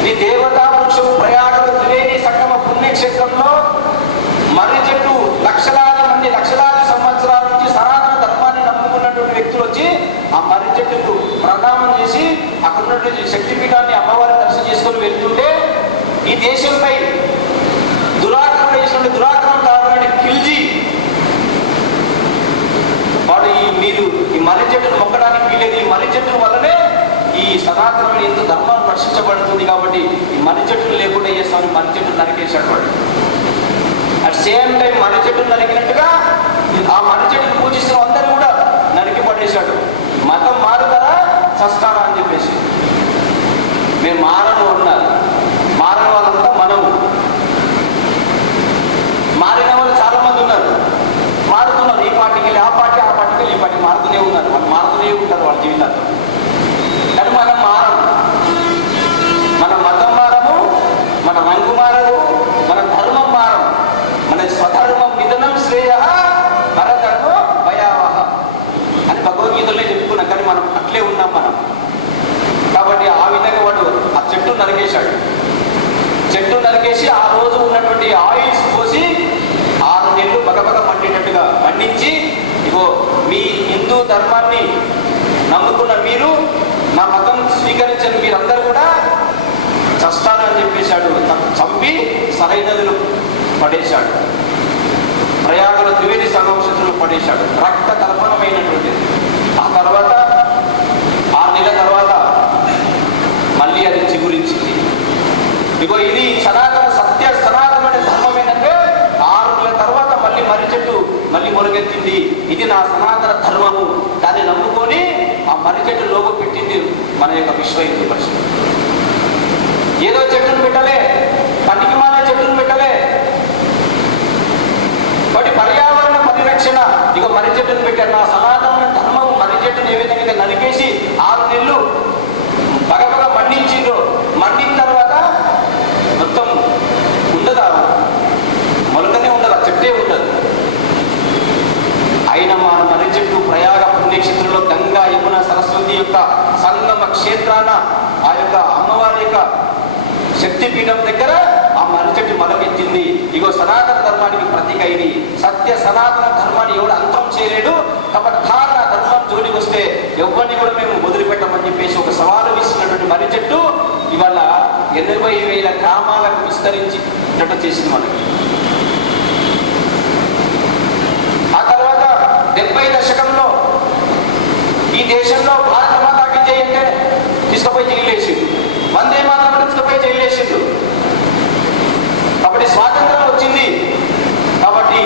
ఈ దేవతా వృక్షం ప్రయాగ త్రివేణి సంగమ పుణ్యక్షేత్రంలో మర్రి చెట్టు లక్షలాది మంది లక్షలాది సంవత్సరాల నుంచి సనాతన ధర్మాన్ని నమ్ముకున్నటువంటి వ్యక్తులు వచ్చి ఆ మర్రి చెట్టుకు ప్రణామం చేసి అక్కడ ఉన్నటువంటి శక్తిపీఠాన్ని అమ్మవారిని దర్శనం చేసుకొని వెళ్తుంటే ఈ దేశంపై దురాక్రమణ చేసినటువంటి దురాక్రమణకారులని ఖిల్జీ వాడు మీరు ఈ మర్రి చెట్టును మొక్కడానికి వీలేదు. ఈ మర్రి చెట్టు వల్లనే ఈ సనాతనమైన హిందూ ధర్మం రక్షించబడుతుంది కాబట్టి ఈ మర్రి చెట్టును లేకుండా చేస్తామని మర్రి చెట్టును నరికేశాడు వాడు. అట్ సేమ్ టైం మర్రి చెట్టును నరికినట్టుగా ఆ మర్రి చెట్టును పూజిస్తున్న అందరూ కూడా నరికి పడేశాడు. మతం మారుతారా చస్తారా అని చెప్పేసి. మేము మారను అన్నారు. మారని వాళ్ళంతా మనము. మారిన వాళ్ళు చాలా మంది ఉన్నారు, మారుతున్నారు. ఈ పార్టీకి వెళ్ళి ఆ పార్టీ, ఆ పార్టీకి వెళ్ళి ఈ పార్టీ మారుతూనే ఉన్నారు. వాళ్ళు మారుతూనే ఉంటారు వాళ్ళ జీవితాల్లో. కానీ మనం మారము. మన మతం మారము, మన రంగు మారదు, మన ధర్మం మారము. మన స్వధర్మం నిధనం శ్రేయ పరధర్మం భయావహ అని భగవద్గీతలో చెప్పుకున్నాం. కానీ మనం అట్లే ఉన్నాం మనం. కాబట్టి ఆ విధంగా వాడు ఆ చెట్టు నరికేశాడు. చెట్టు నరికేసి ఆ రోజు ఉన్నటువంటి ఆయిల్స్ పోసి 6 నెలలు బగబగ మండేటట్టుగా మండించి, ఇగో మీ హిందూ ధర్మాన్ని నమ్ముకున్న మీరు, నా మతం స్వీకరించని మీరందరూ కూడా చస్తారు అని చెప్పేశాడు. చంపి సరైనదులు పడేశాడు. ప్రయాగల త్రివేణి సంగమక్షేత్రంలో పడేశాడు. రక్త తర్పణమైనటువంటిది. ఆ తర్వాత 6 నెలల తర్వాత మళ్ళీ అది చిగురించింది. ఇగో ఇది సనాతన సనాతనమైన ధర్మం ఏంటంటే 6 నెలల తర్వాత మళ్ళీ మర్రి చెట్టు మళ్ళీ మొలకెత్తింది. ఇది నా సనాతన ధర్మము. దాన్ని నమ్ముకొని ఆ మర్రి చెట్టు లోగో పెట్టింది మన యొక్క విశ్వ హిందూ పరిషత్. ఏదో చెట్టును పెట్టలే, పనికి మానే చెట్టును పెట్టలే. వాటి పర్యావరణ పరిరక్షణ ఇక మర్రి చెట్టును పెట్టారు. నా సనాతన ధర్మము మర్రి చెట్టును ఏ విధంగా నరికేసి 6 నెలలు బగబగ మండించిండ్రు. మండిన తర్వాత మొత్తం ఉండదా, మొలకనే ఉండదు, చెట్టే ఉండదు. అయినా మన మర్రి చెట్టు ప్రయాగ పుణ్యక్షేత్రంలో గంగా యమున సరస్వతి యొక్క సంగమ క్షేత్రాన ఆ యొక్క అమ్మవారి యొక్క శక్తిపీఠం దగ్గర ఆ మర్రి చెట్టు మొలకెత్తింది. ఇగో సనాతన ధర్మానికి ప్రతీక ఇది. సత్య సనాతన ధర్మాన్ని ఎవడు అంతం చేయలేడు. కాబట్టి ధారణ ధర్మం జోలికి వస్తే ఎవరిని కూడా మేము వదిలిపెట్టమని చెప్పేసి ఒక సవాలు విసిరినటువంటి మర్రి చెట్టు ఇవాళ 80,000 గ్రామాలకు విస్తరించినట్టు చేసింది మనకి. ఆ తర్వాత 70 దశకంలో ఈ దేశంలో భారత మాతాకి జై అంటే తీసుకుపోయి జైలు వేసిండు. వందే మాతరం తీసుకుపోయి జైలు వేసిండు. కాబట్టి స్వాతంత్రం వచ్చింది. కాబట్టి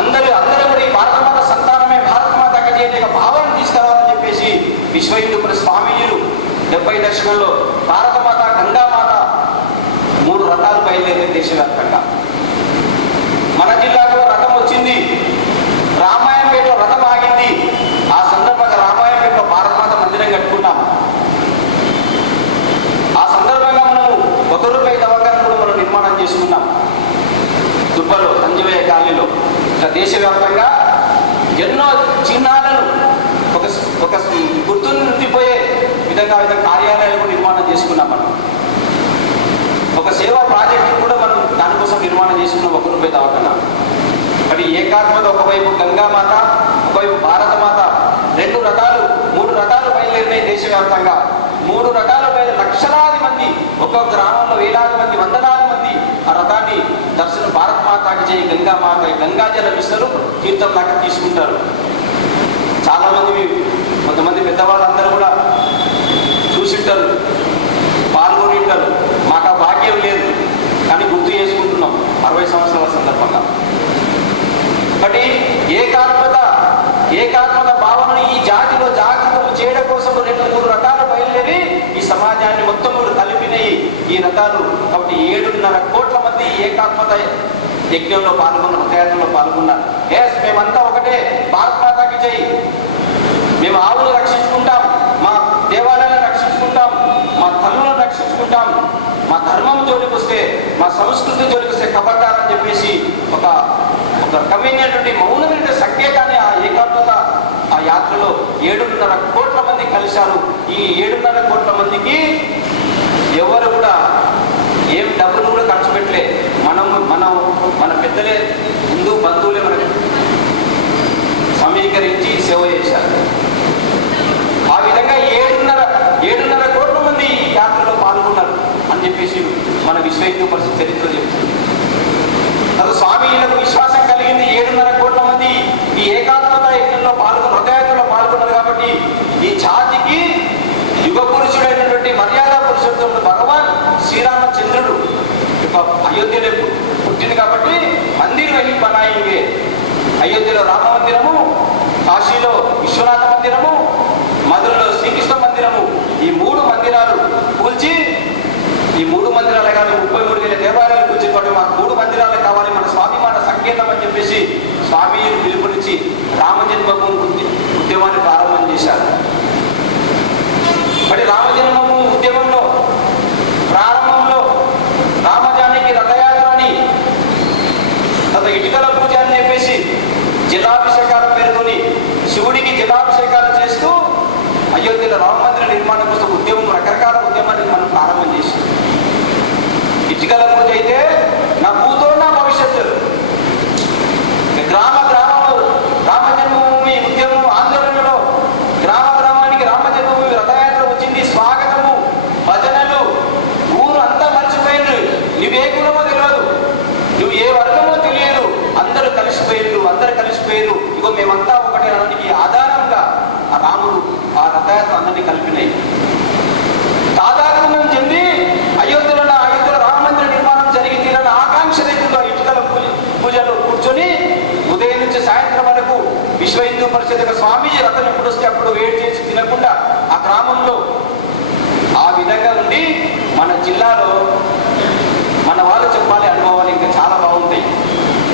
అందరూ కూడా ఈ భారత మాత సంతానమే భారత మాతాకి జై అనే భావాన్ని తీసుకురావాలని చెప్పేసి విశ్వ హిందూ పరిషత్ స్వామీజీలు 70 దశకంలో భారతమాత గంగామాత 3 రథాలు బయలుదేరి దేశవ్యాప్తంగా. మన జిల్లాలో రథం వచ్చింది. రామాయంపేటలో రథం ఆగింది. ఆ సందర్భంగా రామాయంపేటలో భారతమాత మందిరం కట్టుకున్నాం. ఆ సందర్భంగా మనము ₹1 దవాఖాన కూడా మనం నిర్మాణం చేసుకున్నాం. దుబ్బలో సంజీవయ్య కాలనీలో. ఇట్లా దేశవ్యాప్తంగా ఎన్నో చిహ్నాలను ఒక గుర్తుండిపోయే విధంగా కార్యాలయాలు కూడా నిర్మాణం చేసుకున్నాం. మనం ఒక సేవా ప్రాజెక్టు కూడా మనం దానికోసం నిర్మాణం చేసుకున్నాం. ₹1 దవాఖాన. మరి ఏకాత్మత ఒకవైపు గంగామాత, ఒకవైపు భారతమాత, 2 రథాలు 3 రథాలు బయలుదేరినాయి దేశవ్యాప్తంగా. 3 రథాలు బయలు లక్షలాది మంది, ఒక్కొక్క గ్రామంలో వేలాది మంది, వందలాది మంది ఆ రథాన్ని దర్శనం భారతమాతకి జై గంగామాత గంగాజలం ఇస్తారు, తీర్థం దాకా తీసుకుంటారు. చాలా మంది కొంతమంది పెద్దవాళ్ళందరూ కూడా చూసింటారు, పాల్గొని ఉంటారు. మాకు ఆ భాగ్యం లేదు కానీ గుర్తు చేసుకుంటున్నాం 60 సంవత్సరాల సందర్భంగా. కాబట్టి ఏకాత్మత భావనను ఈ జాతిలో జాగృతం చేయడం కోసం 2-3 రకాలు బయలుదేరి ఈ యజ్ఞంలో పాల్గొన్న, రథయాత్రలో పాల్గొన్నారు. ఎస్, మేమంతా ఒకటే, భారత్ మాతాకి జై. మేము ఆవులు రక్షించుకుంటాం, మా దేవాలయాలను రక్షించుకుంటాం, మా తల్లులను రక్షించుకుంటాం, మా ధర్మం జోలికి వస్తే, మా సంస్కృతి జోలికి వస్తే కబడ్డారని చెప్పేసి ఒక రకమైనటువంటి మౌనమైన సంకేతాన్ని ఆ ఏకాగ్రత ఆ యాత్రలో 7.5 కోట్ల మంది కలిశారు. ఈ 7.5 కోట్ల మందికి ఎవరు కూడా ఏం డబ్బులు కూడా ఖర్చు పెట్టలే. మన పెద్దలే, హిందూ బంధువులే మనకి సమీకరించి సేవ చేశారు. ఆ విధంగా 7.5 కోట్ల మంది ఈ యాత్రలో పాల్గొన్నారు అని చెప్పేసి మన విశ్వ హిందూ పరిషత్ చరిత్ర చెప్తుంది. అది స్వామీలకు విశ్వాసం కలిగింది. 7.5 కోట్ల మంది ఈ ఏకాత్మత యజ్ఞంలో పాల్గొన్న, రథయాత్రలో పాల్గొన్నారు. కాబట్టి ఈ జాతికి యుగ పురుషుడైనటువంటి మర్యాద పురుషోత్తముడు భగవాన్ శ్రీరామచంద్రుడు అయోధ్యలో పుట్టింది. కాబట్టి మందిర్ వహి బనాయింగే, అయోధ్యలో రామ మందిరము, కాశీలో విశ్వనాథ మందిరము, మధురలో శ్రీకృష్ణ మందిరము, ఈ 3 మందిరాలు కూల్చి, ఈ 3 మందిరాలే కాదు 33,000 దేవాలయాలు కూల్చినటువంటి మాకు 3 మందిరాలే కావాలి, మన స్వాభిమాన సంకేతం అని చెప్పేసి స్వామి పిలుపునిచ్చి రామజన్మభూమి ఉద్యమాన్ని ప్రారంభం చేశారు. మరి రామజన్మభూమి ఉద్యమంలో ప్రారంభంలో రామజానికి రథయాత్రని, ఇటుకల పూజ అని చెప్పేసి జలాభిషేకాల పేరుతోని శివుడికి జలాభిషేకాలు చేస్తూ అయోధ్యలో రామ మందిర నిర్మాణం కోసం ఉద్యమం, రకరకాల ఉద్యమాన్ని మనం ప్రారంభం చేసి, ఇటుకల పూజ అయితే నా భూతో నా భవిష్యత్తు, గ్రామ గ్రామంలో రామ జన్మభూమి ఉద్యమం ఆందోళనలో గ్రామ గ్రామానికి రామ జన్మభూమి రథయాత్ర వచ్చింది. స్వాగతము, భజనలు, ఊరు అంతా మర్చిపోయింది. నువ్వే కులమో తెలియదు, నువ్వు ఏ వర్గమో తెలియదు, అందరూ కలిసిపోయారు. ఇగో మేమంతా ఒకటే అనడానికి ఆధారంగా ఆ రాముడు ఆ రథయాత్ర అందరినీ కలిపినాయి. తాదాత్మ్యం చెంది అయోధ్యలో రామ మందిర నిర్మాణం జరిగి తీరని ఆకాంక్ష రైతుల్లో ఇటుకల పూజలు కూర్చొని ఉదయం నుంచి సాయంత్రం వరకు విశ్వ హిందూ పరిషత్ స్వామీజీ రథం ఎప్పుడు వస్తే అప్పుడు వేడి చేసి తినకుండా ఆ గ్రామంలో ఆ విధంగా ఉండి మన జిల్లాలో మన వాళ్ళు చెప్పాలి అనుభవాలు ఇంకా చాలా బాగుంటాయి.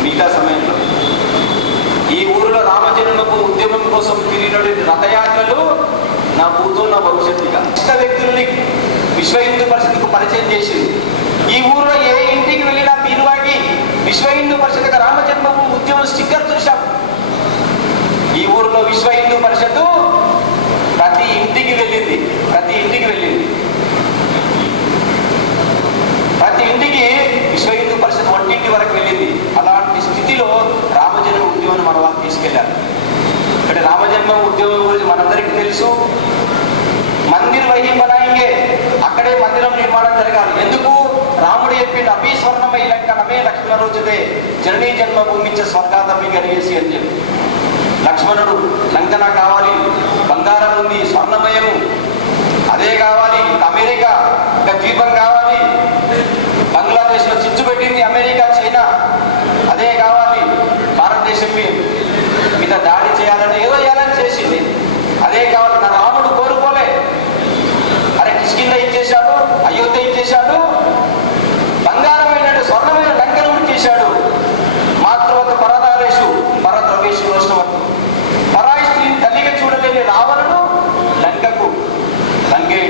మిగతా సమయంలో ఈ ఊరిలో రామజన్మకు ఉద్యమం కోసం తిరిగినటువంటి రథయాత్రలు నా భూతో నా భవిష్యత్తుగా ఇష్ట వ్యక్తుల్ని విశ్వ హిందూ పరిషత్కు పరిచయం చేసింది. ఈ ఊరిలో ఏ ఇంటికి వెళ్ళినా బీరువాకి విశ్వ హిందూ పరిషత్ రామజన్మకు ఉద్యమం స్టిక్కర్ చూశాం. ఈ ఊరిలో విశ్వ హిందూ పరిషత్తు ప్రతి ఇంటికి వెళ్ళింది. ప్రతి ఇంటికి విశ్వ హిందూ పరిషత్ వంటింటి వరకు వెళ్ళింది. అలాంటి స్థితిలో రామజన్మ ఉద్యమాన్ని మన వాళ్ళు తీసుకెళ్లారు. అంటే రామజన్మ ఉద్యమం గురించి మనందరికీ తెలుసు. మందిర్ వహి బనాయింగే, అక్కడే మందిరం నిర్మాణం జరగాలి. ఎందుకు? రాముడు చెప్పింది అభి స్వర్ణమై లంక నమే లక్ష్మణ రోజుదే జననీ జన్మభూమించే స్వర్గాదమి గరిగేసి అని చెప్పి లక్ష్మణుడు లంక నాకు కావాలి, బంగారం ఉంది, స్వర్ణమయము అదే కావాలి, అమెరికా ఇంకా ద్వీపం కావాలి, బంగ్లాదేశ్లో చిచ్చు పెట్టింది అమెరికా, చైనా అదే కావాలి, భారతదేశం మీద దాడి చేయాలని ఏదో చేయాలని చేసింది, అదే కావాలి. నా రాముడు కోరుకోలే. అరే కిష్కింద ఇచ్చేశాడు, అయోధ్య ఇచ్చేశాడు, బంగారమైన స్వర్ణమైన లంకను ఇచ్చేశాడు. మాతృవత పరదారేషు పరద్రవేషు రోషవత్తు, పరాయి స్త్రీని తల్లిగా చూడలేని రావణుడు లంకే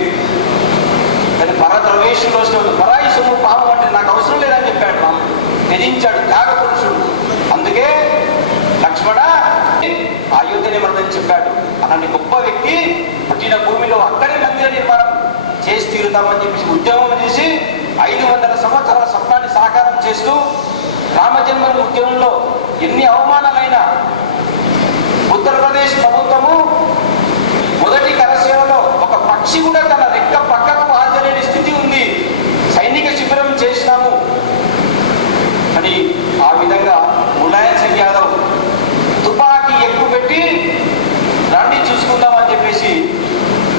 దాన్ని పరద్రవేషు రోషవత్తు, పరాయి సొమ్ము పాము అంటే నాకు అవసరం లేదని చెప్పాడు రాముడు. త్యజించాడు, త్యాగ పురుషుడు. అందుకే లక్ష్మణ అయోధ్యని మనదని చెప్పాడు. అలాంటి గొప్ప వ్యక్తి పుట్టిన భూమిలో అక్కడే మందిర నిర్మాణం చేసి తీరుతామని చెప్పేసి ఉద్యమం చేసి 500 సంవత్సరాల స్వప్నాన్ని సాకారం చేస్తూ రామజన్మ ఉద్యమంలో ఎన్ని అవమానాలైనా ఉత్తరప్రదేశ్ ప్రభుత్వము మొదటి కరసేవలో ఒక పక్షి కూడా తన రెక్క పక్కకు ఆచలేని స్థితి ఉంది, సైనిక శిబిరం చేసినాము అని ఆ విధంగా ములాయం సింగ్ యాదవ్ తుపాకీ ఎక్కువ పెట్టి రండి చూసుకుందామని చెప్పేసి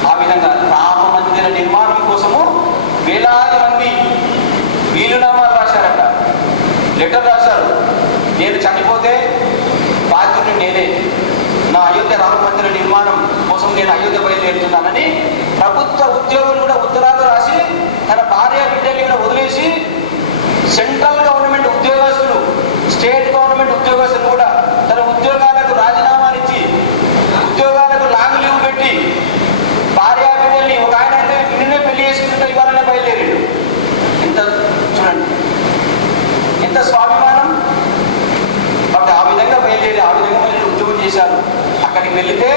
ఆ విధంగా రామ మందిర నిర్మాణం కోసము వేలాది మంది వీలునామాలు రాశారట, లెటర్ రాశారు. నేను చనిపోతే బాధ్యుడిని నేనే, నా అయోధ్య రామ మందిర నిర్మాణం కోసం నేను అయోధ్య బయలుదేరుతున్నానని వెళితే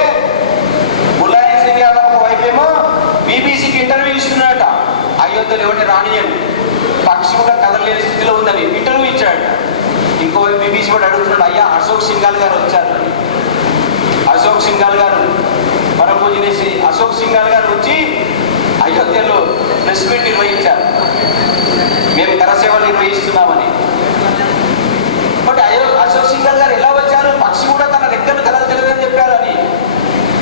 ములాయం సింగ్ యాదవ్ ఒకవైపేమో బీబీసీకి ఇంటర్వ్యూ ఇస్తున్నాడట. అయోధ్యలో ఎవరిని రానియను, పక్షి కూడా కదలలేని స్థితిలో ఉందని ఇంటర్వ్యూ ఇచ్చాడు. ఇంకోవైపు బీబీసీ కూడా అడుగుతున్నాడు, అయ్యా అశోక్ సింఘాల్ గారు వచ్చారు. అశోక్ సింఘాల్ గారు పరపూజనేసి అశోక్ సింఘాల్ గారు వచ్చి అయోధ్యలో ప్రెస్ మీట్ నిర్వహించారు, మేము కరసేవలు నిర్వహిస్తున్నామని. బట్ అశోక్ సింఘాల్ గారు ఎలా వచ్చారు, పక్షి కూడా తన రెక్కను కదలలేదని చెప్పారు అని.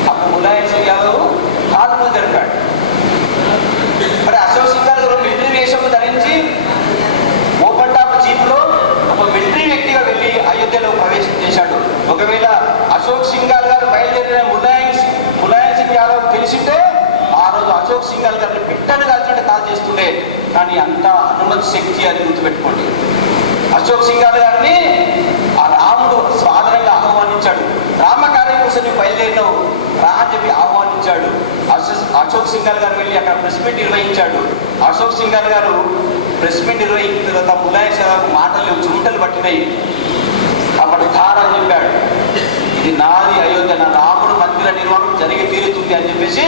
అప్పుడు ములాయం సింగ్ యాదవ్ కాల్పులు జరిపాడు. మరి అశోక్ సింఘాల్ గారు మిలిటరీ వేషం ధరించి ఓపెన్ టాప్ జీప్లో ఒక మిలిటరీ వ్యక్తిగా వెళ్ళి అయోధ్యలో ప్రవేశం చేశాడు. ఒకవేళ అశోక్ సింఘాల్ గారు బయలుదేరిన ములాయం సింగ్ యాదవ్ తెలిసింటే ఆ రోజు అశోక్ సింఘాల్ గారిని పిట్టను కాల్చినట్టు కాల్ చేస్తుండే. కానీ అంత అనుమతి శక్తి అని గుర్తుపెట్టుకోండి. అశోక్ సింఘాల్ గారిని ఆ రాముడు సాధారణంగా ఆహ్వానించాడు. రామకార్యం కోసం నువ్వు బయలుదేరినావు రా అని చెప్పి ఆహ్వానించాడు. అశోక్ సింఘాల్ గారు వెళ్ళి అక్కడ ప్రెస్ మీట్ నిర్వహించాడు. అశోక్ సింఘాల్ గారు ప్రెస్ మీట్ నిర్వహించిన తర్వాత ములాయం సింగ్ యాదవ్ మాటలు చుంటలు పట్టినాయి. అప్పుడు ధారా చెప్పాడు, ఇది నాది అయోధ్య, నా రాముడు మందిర నిర్మాణం జరిగి తీరుతుంది అని చెప్పేసి,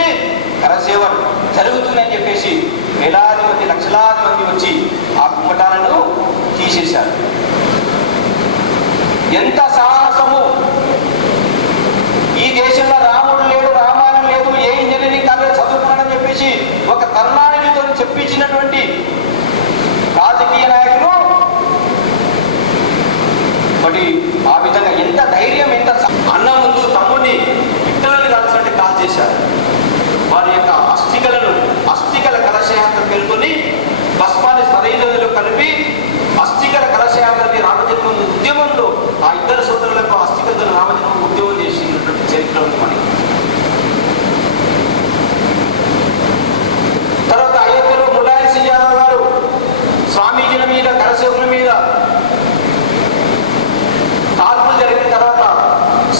కరసేవ జరుగుతుంది అని చెప్పేసి వేలాది మంది లక్షలాది మంది వచ్చి ఆ కుంపటాలను తీసేశారు. ఎంత సాహసము! ఈ దేశంలో రాముడు లేడు, రామాయణం లేదు, ఏ ఇంజనీరింగ్ కాలేజ్ చదువుకున్నాడని చెప్పేసి ఒక కరుణానిధితో చెప్పించినటువంటి రాజకీయ నాయకులు మరి ఆ విధంగా ఎంత ధైర్యం, ఎంత అన్న ముందు తమ్ముడిని పిట్టలను కాల్చినట్టు కాల్ చేశారు. వారి యొక్క అస్థికల కలశయాత్ర పేర్కొని భస్మాన్ని సరైనదిలో కలిపి అస్థికల కలశయాత్రని రామజన్మ ఉద్యమంలో ఆ ఇద్దరు సోదరులకు అస్థికల రామజన్మ ఉద్యమం చేసినటువంటి చరిత్ర ఉంది మనకి. తర్వాత అయోధ్యలో ములాయం సింగ్ యాదవ్ గారు స్వామీజీల మీద, కరసేవుల మీద కాల్పులు జరిగిన తర్వాత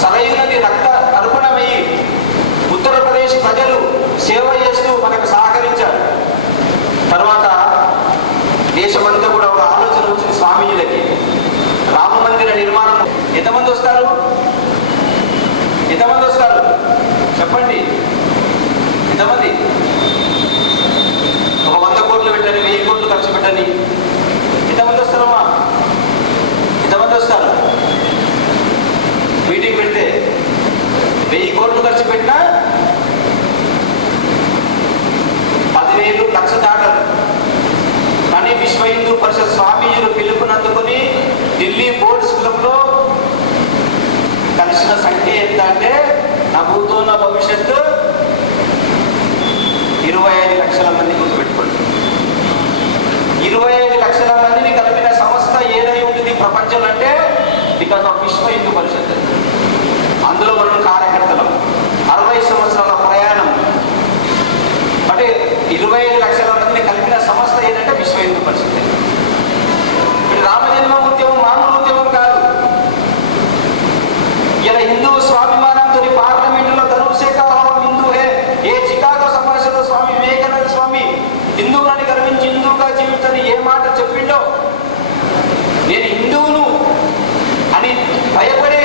సరైనది రక్త తర్పణమయ్యి ఉత్తరప్రదేశ్ ప్రజలు సేవ చేస్తూ మనకు సహకరించారు. తర్వాత దేశమంతా కూడా ఒక ఆలోచన వచ్చింది స్వామీజీలకి, రామ మందిర నిర్మాణం. ఎంతమంది వస్తారు చెప్పండి, ఎంతమంది? ఒక 100 కోట్లు పెట్టని, 1000 కోట్లు ఖర్చు పెట్టని, ఎంతమంది వస్తారమ్మా? ఎంతమంది వస్తారు? మీటింగ్ పెడితే 1000 కోట్లు ఖర్చు పెట్టినా 10,000 లక్ష దాటరు. కానీ విశ్వ హిందూ పరిషత్ స్వామీజీలు పిలుపునందుకొని ఢిల్లీ బోర్డ్స్ క్లబ్లో కలిసిన సంఖ్య ఎంత అంటే, నభూతోన్న భవిష్యత్తు 25 లక్షల మంది గుర్తుపెట్టుకోండి. 25 లక్షల మందిని కలిపిన సంస్థ ఏదై ఉంటుంది ప్రపంచంలో అంటే బికాస్ ఆఫ్ విశ్వ హిందూ పరిషత్. అందులో మనం కార్యకర్తలం. 60 సంవత్సరాల ప్రయాణం అంటే 25 లక్షల మందిని కలిపిన సంస్థ ఏదంటే విశ్వ హిందూ పరిషత్. రామజన్మ ఉద్యమం మామూలు ఉద్యమం కాదు. ఇలా హిందూ స్వాభిమానంతో పార్లమెంటులో ధనుషేఖర్ హిందూ ఏ చికాగో సమావేశంలో స్వామి వివేకానంద స్వామి హిందువులని గర్వించి హిందూగా జీవితాన్ని ఏ మాట చెప్పిండో, నేను హిందువును అని భయపడే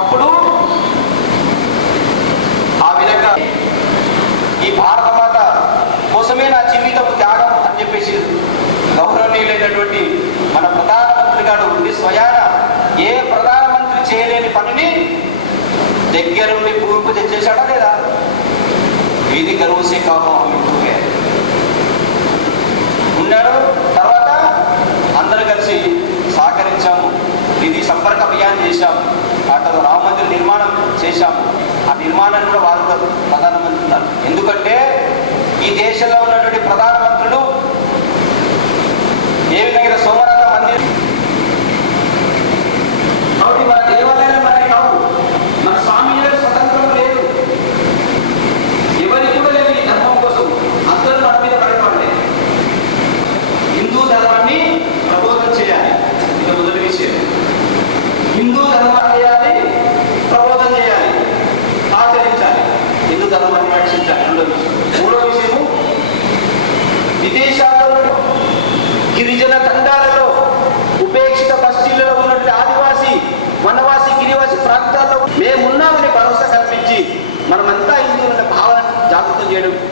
అప్పుడు ఆ విధంగా ఈ భారత మాత కోసమే నా జీవితం త్యాగం అని చెప్పేసి గౌరవనీయులైనటువంటి మన ప్రధానమంత్రి గారు ఉండి స్వయాన ఏ ప్రధానమంత్రి చేయలేని పనిని దగ్గరుండి పూర్పు తెచ్చేశాడా లేదా? వీధి గర్వసే కామో ఉన్నాడు. తర్వాత అందరూ కలిసి సహకరించాము, నిధి సంపర్క అభియాన్ చేశాము, అక్కడ రామ మందిర నిర్మాణం చేశాము. ఆ నిర్మాణాన్ని కూడా వారు ప్రధానమంత్రి ఉన్నారు. ఎందుకంటే ఈ దేశంలో ఉన్నటువంటి ప్రధానమంత్రులు ఏ విధంగా సోమనాథ మందిర్ కాబట్టి మన దేవాలయాలు మనకి కావు, మన స్వామీజీలకు స్వతంత్రం లేదు, ఎవరికి కూడా లేదు. ఈ ధర్మం కోసం అందరూ మన మీద పడిపోండి. హిందూ ధర్మాన్ని ప్రబోధన చేయాలి, ఇది మొదటి విషయం. హిందూ ధర్మాన్ని చేయాలి, ప్రబోధన చేయాలి, ఆచరించాలి. హిందూ ధర్మాన్ని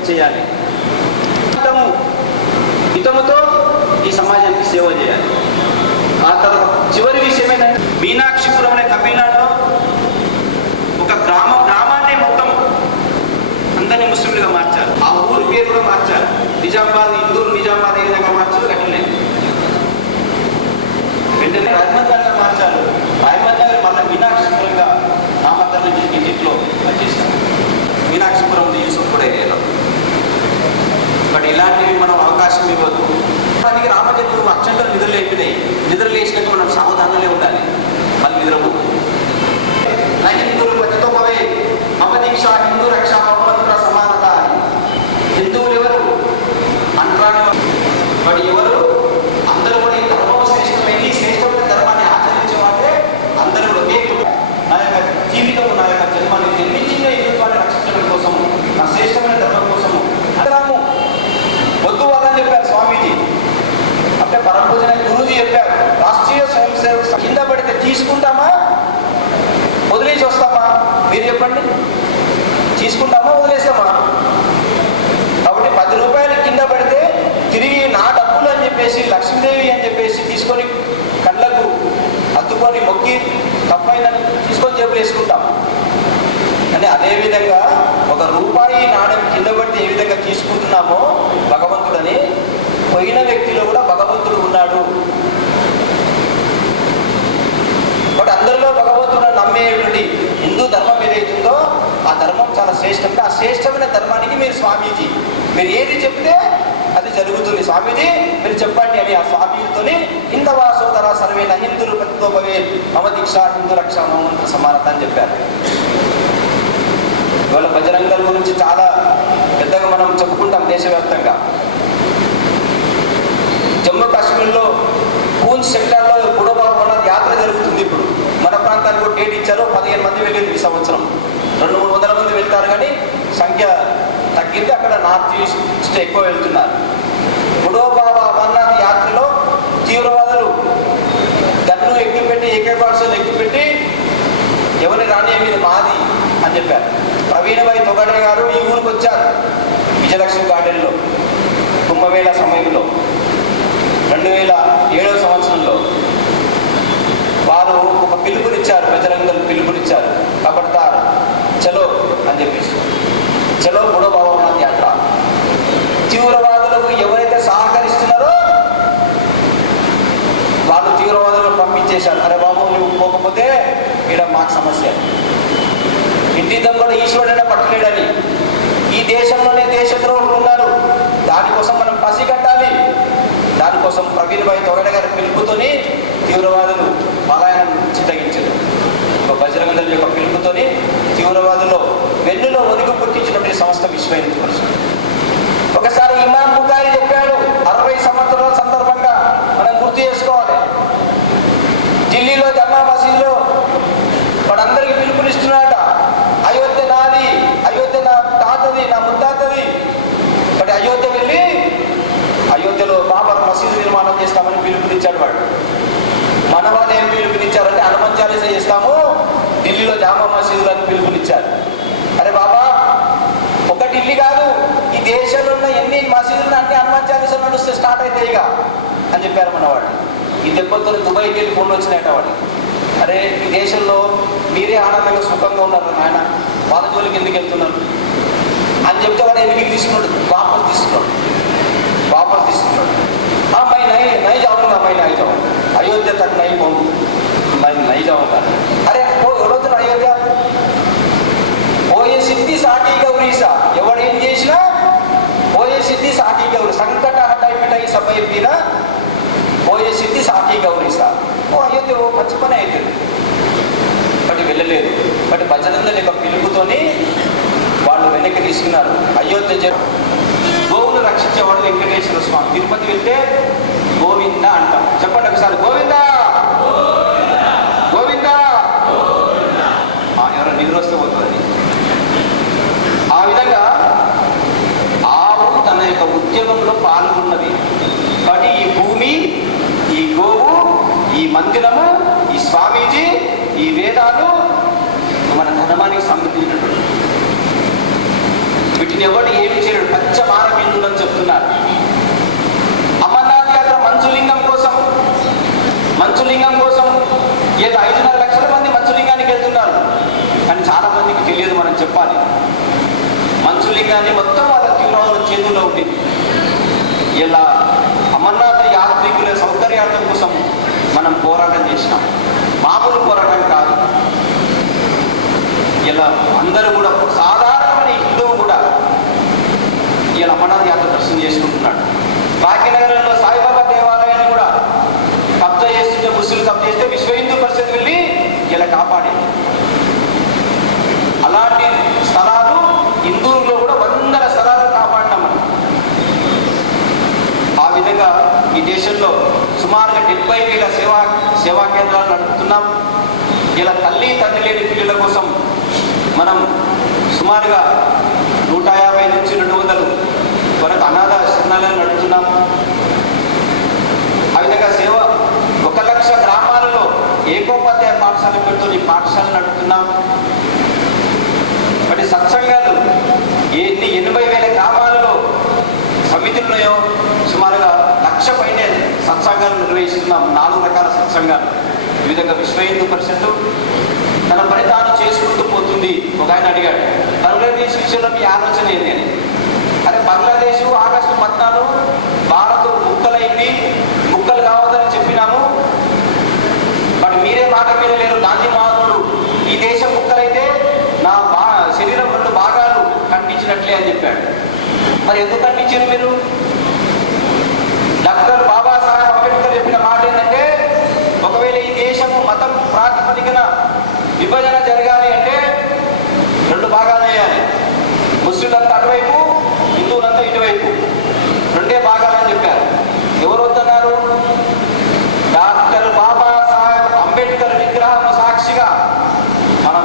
చేయాలి. హితముతో ఈ సమాజానికి సేవ చేయాలి. ఆ తర్వాత చివరి విషయం ఏంటంటే మీనాక్షిపురం అనే తమిళనాడులో ఒక గ్రామాన్ని మొత్తం అందరినీ ముస్లింలుగా మార్చారు. ఆ ఊరి పేరు కూడా మార్చారు. నిజామాబాద్, ఇందూరు నిజామాబాద్ ఏ విధంగా మార్చారు కట్టలే వెంటనే రాజమండ్రి నగర్ మార్చారు. రాజమండ్రి నగర్ మళ్ళీ మీనాక్షిపురంగా నామకరణం చేసి ఇంటిలో చేశారు. మీనాక్షిపురం యూసుఫ్ కూడా ఏరియాలో. బట్ ఇలాంటివి మనం అవకాశం ఇవ్వద్దు. దానికి రామజన్మ అక్షంతలు నిద్రలు లేపినాయి. నిద్రలు లేచినాక మనం సావధానంలో ఉండాలి. మళ్ళీ నిద్రపో హిందువులు ప్రతితో పోవే మమదీక్ష హిందూ రక్ష భగవంతుల సమానత. హిందువులు ఎవరు అంటరాని బట్ ఎవరు అందరూ కూడా ఈ ధర్మం శ్రేష్టమైన శ్రేష్టమైన ధర్మాన్ని ఆచరించే వాళ్ళే అందరూ ఒకే. నా యొక్క జీవితం, నా యొక్క జన్మాన్ని జన్మించిన హిందుత్వాన్ని రక్షించడం కోసం, నా శ్రేష్టమైన ధర్మం కోసము అందరము వద్దు వాళ్ళని చెప్పారు స్వామీజీ. అంటే పరమపూజన గురూజీ చెప్పారు, రాష్ట్రీయ స్వయం సేవక్ కింద పడితే తీసుకుంటామా వదిలేసి వస్తామా? మీరు చెప్పండి, తీసుకుంటామా వదిలేస్తామా? కాబట్టి 10 రూపాయలు కింద పడితే తిరిగి నా డబ్బులు అని చెప్పేసి లక్ష్మీదేవి అని చెప్పేసి తీసుకొని కళ్ళకు అద్దుకొని మొక్కి తప్పైందని తీసుకొని జేబులు వేసుకుంటాం. అంటే అదేవిధంగా ఒక రూపాయి నాణ్యం కింద పడితే ఏ విధంగా తీసుకుంటున్నామో భగవంతుడని, పోయిన వ్యక్తిలో కూడా భగవంతుడు ఉన్నాడు. బట్ అందరిలో భగవంతుడు నమ్మేటువంటి హిందూ ధర్మం ఏదైతుందో ఆ ధర్మం చాలా శ్రేష్టంగా, ఆ శ్రేష్టమైన ధర్మానికి మీరు స్వామీజీ మీరు ఏది చెప్తే అది జరుగుతుంది. స్వామీజీ మీరు చెప్పండి అని ఆ స్వామీజీతోని హిందవా సోదర సర్వేన హిందువులు ప్రతితోభవే మమ దీక్ష హిందూ రక్ష మమంత్ర సమానత అని చెప్పారు. ఇవాళ బజరంగ దళ్ గురించి చాలా పెద్దగా మనం చెప్పుకుంటాం దేశవ్యాప్తంగా. జమ్మూ కాశ్మీర్లో పూంచ్ సెక్టార్లో బుడబాబు అన్నది యాత్ర జరుగుతుంది. ఇప్పుడు మన ప్రాంతానికి కూడా డేట్ ఇచ్చారు. 15 మంది వెళ్ళింది ఈ సంవత్సరం. 200-300 మంది వెళ్తారు కానీ సంఖ్య తగ్గింది. అక్కడ నార్త్ ఈస్ట్ ఎక్కువ వెళ్తున్నారు. బుడోబాబా అమర్నాథ్ యాత్రలో తీవ్రవాదులు గన్ను ఎక్కిపెట్టి ఏకేపార్సలు ఎక్కిపెట్టి ఎవరి రాణి మీద మాది అని చెప్పారు. ప్రవీణ్ భాయ్ తొగడే గారు ఈ ఊరికి వచ్చారు విజయలక్ష్మి గార్డెన్లో కుంభమేళ సమయంలో 2007వ సంవత్సరంలో. వారు ఒక పిలుపునిచ్చారు, బజరంగల్ పిలుపునిచ్చారు, కబడ్దార్ చలో అని చెప్పేసి. చలో బుడోబాబా అమర్నాథ్ యాత్ర. తీవ్రవాదులకు ఎవరైతే సహకరిస్తున్నారో వాళ్ళు తీవ్రవాదులను పంపించేశారు. అరే బాబు నువ్వు పోకపోతే ఇక్కడ మాకు సమస్య. ఇంటి దొంగలు ఈశ్వరుడైనా పట్టలేడని ఈ దేశంలోనే దేశద్రోహులు ఉన్నారు. దానికోసం మనం పసిగట్టాలి. దానికోసం ప్రవీణ్ భాయ్ తొగడే గారి పిలుపుతోని తీవ్రవాదులు పలాయనం చిత్తగించారు. ఒక బజరంగ దళ్ యొక్క పిలుపుతోని తీవ్రవాదుల్లో వెన్నులో ఒదిగి పుట్టించినటువంటి సంస్థ విశ్వ హిందూ పరిషత్. ఒకసారి ఇమామ్ బుఖారీ చెప్పాడు, 60 సంవత్సరాల సందర్భంగా మనం గుర్తు చేసుకోవాలి. ఢిల్లీలో జమ్మా మసీదులో వాడందరికీ పిలుపునిస్తున్నాడట, అయోధ్య నాది, అయోధ్య నా తాతది, నా ముత్తాతది. బట్ అయోధ్య వెళ్ళి అయోధ్యలో బాబర్ మసీదు నిర్మాణం చేస్తామని పిలుపునిచ్చాడు వాడు. మన వాళ్ళు ఏం పిలుపునిచ్చారంటే హనుమాన్ చాలీసా చేస్తాము, ఢిల్లీలో జామా మసీదులను పిలుపునిచ్చారు. అరే బాబా, ఒక ఢిల్లీ కాదు, ఈ దేశంలో ఉన్న ఎన్ని మసీదులు అన్ని హనుమాన్ చాలీసాలు నడుస్తే స్టార్ట్ అవుతాయి ఇక అని చెప్పారు మనవాడు. ఈ దెబ్బతో దుబాయ్కి వెళ్ళి ఫోన్లు వచ్చినాయట వాడికి. అరే ఈ దేశంలో మీరే ఆనందంగా సుఖంగా ఉన్నారు నాయన, వాళ్ళ జోలికి ఎందుకు వెళ్తున్నారు అని చెప్తే వాడు ఎందుకు తీసుకున్నాడు, వాపస్ తీసుకున్నాడు. मैं नहीं जाऊंगा, मैं नहीं जाऊंगा, अयोध्या तक नहीं मैं नहीं जाऊंगा. अरे वो ఎవరు అయోధ్య పోయే సిద్ధి సాటి గౌరీ సా ఎవడు ఏం చేసినా పోయే సిద్ధి సాటి గౌరీ సంకట హటాయి మిఠాయి సభ అయిపోయినా పోయే సిద్ధి సాటి గౌరీ సా. ఓ అయోధ్య ఓ మంచి పని అవుతుంది. బట్ వెళ్ళలేదు. బట్ భజనందరి యొక్క పిలుపుతోని వాళ్ళు వెనక్కి తీసుకున్నారు. అయోధ్య గోవును రక్షించేవాడు వెంకటేశ్వర స్వామి. తిరుపతి వెళ్తే గోవింద అంటాం. చెప్పండి ఒకసారి, గోవింద గోవింద. ఎవరో నిద్ర వస్తే పోతుంది. ఆ విధంగా ఆవు తన యొక్క ఉద్యమంలో పాల్గొన్నది. కాబట్టి ఈ భూమి, ఈ గోవు, ఈ మందిరము, ఈ స్వామీజీ, ఈ వేదాలు మన ధర్మానికి సంబంధించినటువంటి వీటిని నిన్ను ఎవడు ఏమి చేయడు, పచ్చ మారబిందులని చెప్తున్నారు. అమర్నాథ్ యాత్ర మంచులింగం కోసం ఏదో 5.5 లక్షల మంది మంచులింగానికి వెళ్తున్నారు. కానీ చాలా మందికి తెలియదు, మనం చెప్పాలి. మంచులింగాన్ని మొత్తం వాళ్ళ తీవ్రవాదుల చేతుల్లో ఉంటుంది. ఇలా అమర్నాథ్ యాత్రికుల సౌకర్యార్థం కోసం మనం పోరాటం చేసినాం, మామూలు పోరాటం కాదు. ఇలా అందరూ కూడా సాధారణమైన హిందువు కూడా ఇలా అమర్నాథ్ యాత్ర దర్శనం చేసుకుంటున్నాడు. భాగ్యనగరంలో సాయిబాబా దేవాలయాన్ని కూడా కబ్జా చేస్తుంటే, ముస్లింలు కబ్జా చేస్తే విశ్వ హిందూ పరిషత్ వెళ్ళి ఇలా కాపాడింది. అలాంటి స్థలాలు హిందువుల్లో కూడా 100 స్థలాలు కాపాడినాం మనం. ఆ విధంగా ఈ దేశంలో సుమారుగా 70,000 సేవా కేంద్రాలు నడుపుతున్నాం. ఇలా తల్లి తండ్రి లేని పిల్లల కోసం మనం సుమారుగా 150 నుంచి 200 వరకు అనాథ శరణాలయాలు నడుపుతున్నాం. ఆ విధంగా 1 లక్ష గ్రామాలలో ఏకోపాధ్యాయ పాఠశాల పెడుతూ ఈ పాఠశాల నడుపుతున్నాం. మరి సత్సంగాలు 80,000 గ్రామాలలో సమితులు ఉన్నాయో సుమారుగా 1,00,000 పైనే సత్సంగాలు నిర్వహిస్తున్నాం. 4 రకాల సత్సంగాలు. ఈ విధంగా విశ్వ హిందూ పరిషత్ తన పని తాను చేసుకుంటూ పోతుంది. ఒక ఆయన అడిగాడు, బంగ్లాదేశ్ విషయంలో మీ ఆలోచన ఏంటి అని. అరే బంగ్లాదేశ్ ఆగస్టు 14 భారత్ ముక్కలైంది, ముక్కలు కావద్దని చెప్పినాము. బట్ మీరే మాట మీద లేరు. గాంధీ మహాత్ముడు ఈ దేశం ముక్కలైతే నా శరీరం 2 భాగాలు ఖండించినట్లే అని చెప్పాడు. మరి ఎందుకు ఖండించారు మీరు? డాక్టర్ బాబాసాహెబ్ అంబేద్కర్ చెప్పిన మాట ఏంటంటే, ఒకవేళ ఈ దేశము మతం ప్రాతిపదికన విభజన జరగాలి అంటే 2 భాగాలు వేయాలి. ముస్లింలంతా అటువైపు, హిందువులంతా ఇటువైపు, 2 భాగాలని చెప్పారు. ఎవరు వద్దన్నారు? డాక్టర్ బాబాసాహెబ్ అంబేద్కర్ విగ్రహం సాక్షిగా మనం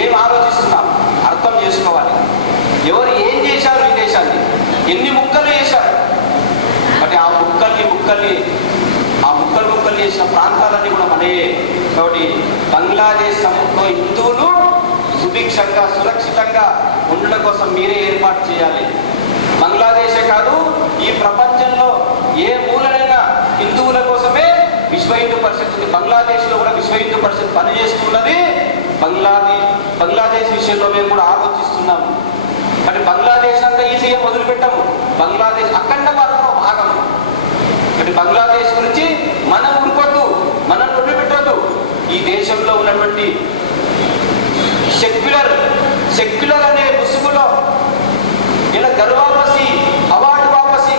ఏం ఆలోచిస్తున్నాం అర్థం చేసుకోవాలి. ఎవరు ఏం చేశారు ఈ దేశాన్ని, ఎన్ని ముక్కలు చేశారు. అంటే ఆ ముక్కలు చేసిన ప్రాంతాలన్నీ కూడా మనయే. కాబట్టి బంగ్లాదేశ్ సముద్రంలో హిందువులు సుభిక్షంగా సురక్షితంగా ఉండడం కోసం మీరే ఏర్పాటు చేయాలి. బంగ్లాదేశే కాదు, ఈ ప్రపంచంలో ఏ మూలనైనా హిందువుల కోసమే విశ్వ హిందూ పరిషత్ ఉంది. బంగ్లాదేశ్లో కూడా విశ్వ హిందూ పరిషత్ పనిచేస్తున్నది. బంగ్లాదేశ్ విషయంలో మేము కూడా ఆలోచిస్తున్నాము. అంటే బంగ్లాదేశ్ అంతా ఈజీగా మొదలుపెట్టాము. బంగ్లాదేశ్ అఖండ భారతంలో భాగం. అంటే బంగ్లాదేశ్ గురించి మనం ఊరుకోద్దు, మనం వదిలిపెట్టద్దు. ఈ దేశంలో ఉన్నటువంటి సెక్యులర్ అనే ముసుగులో ఇలా గర్వాపసి అవార్డు వాపసి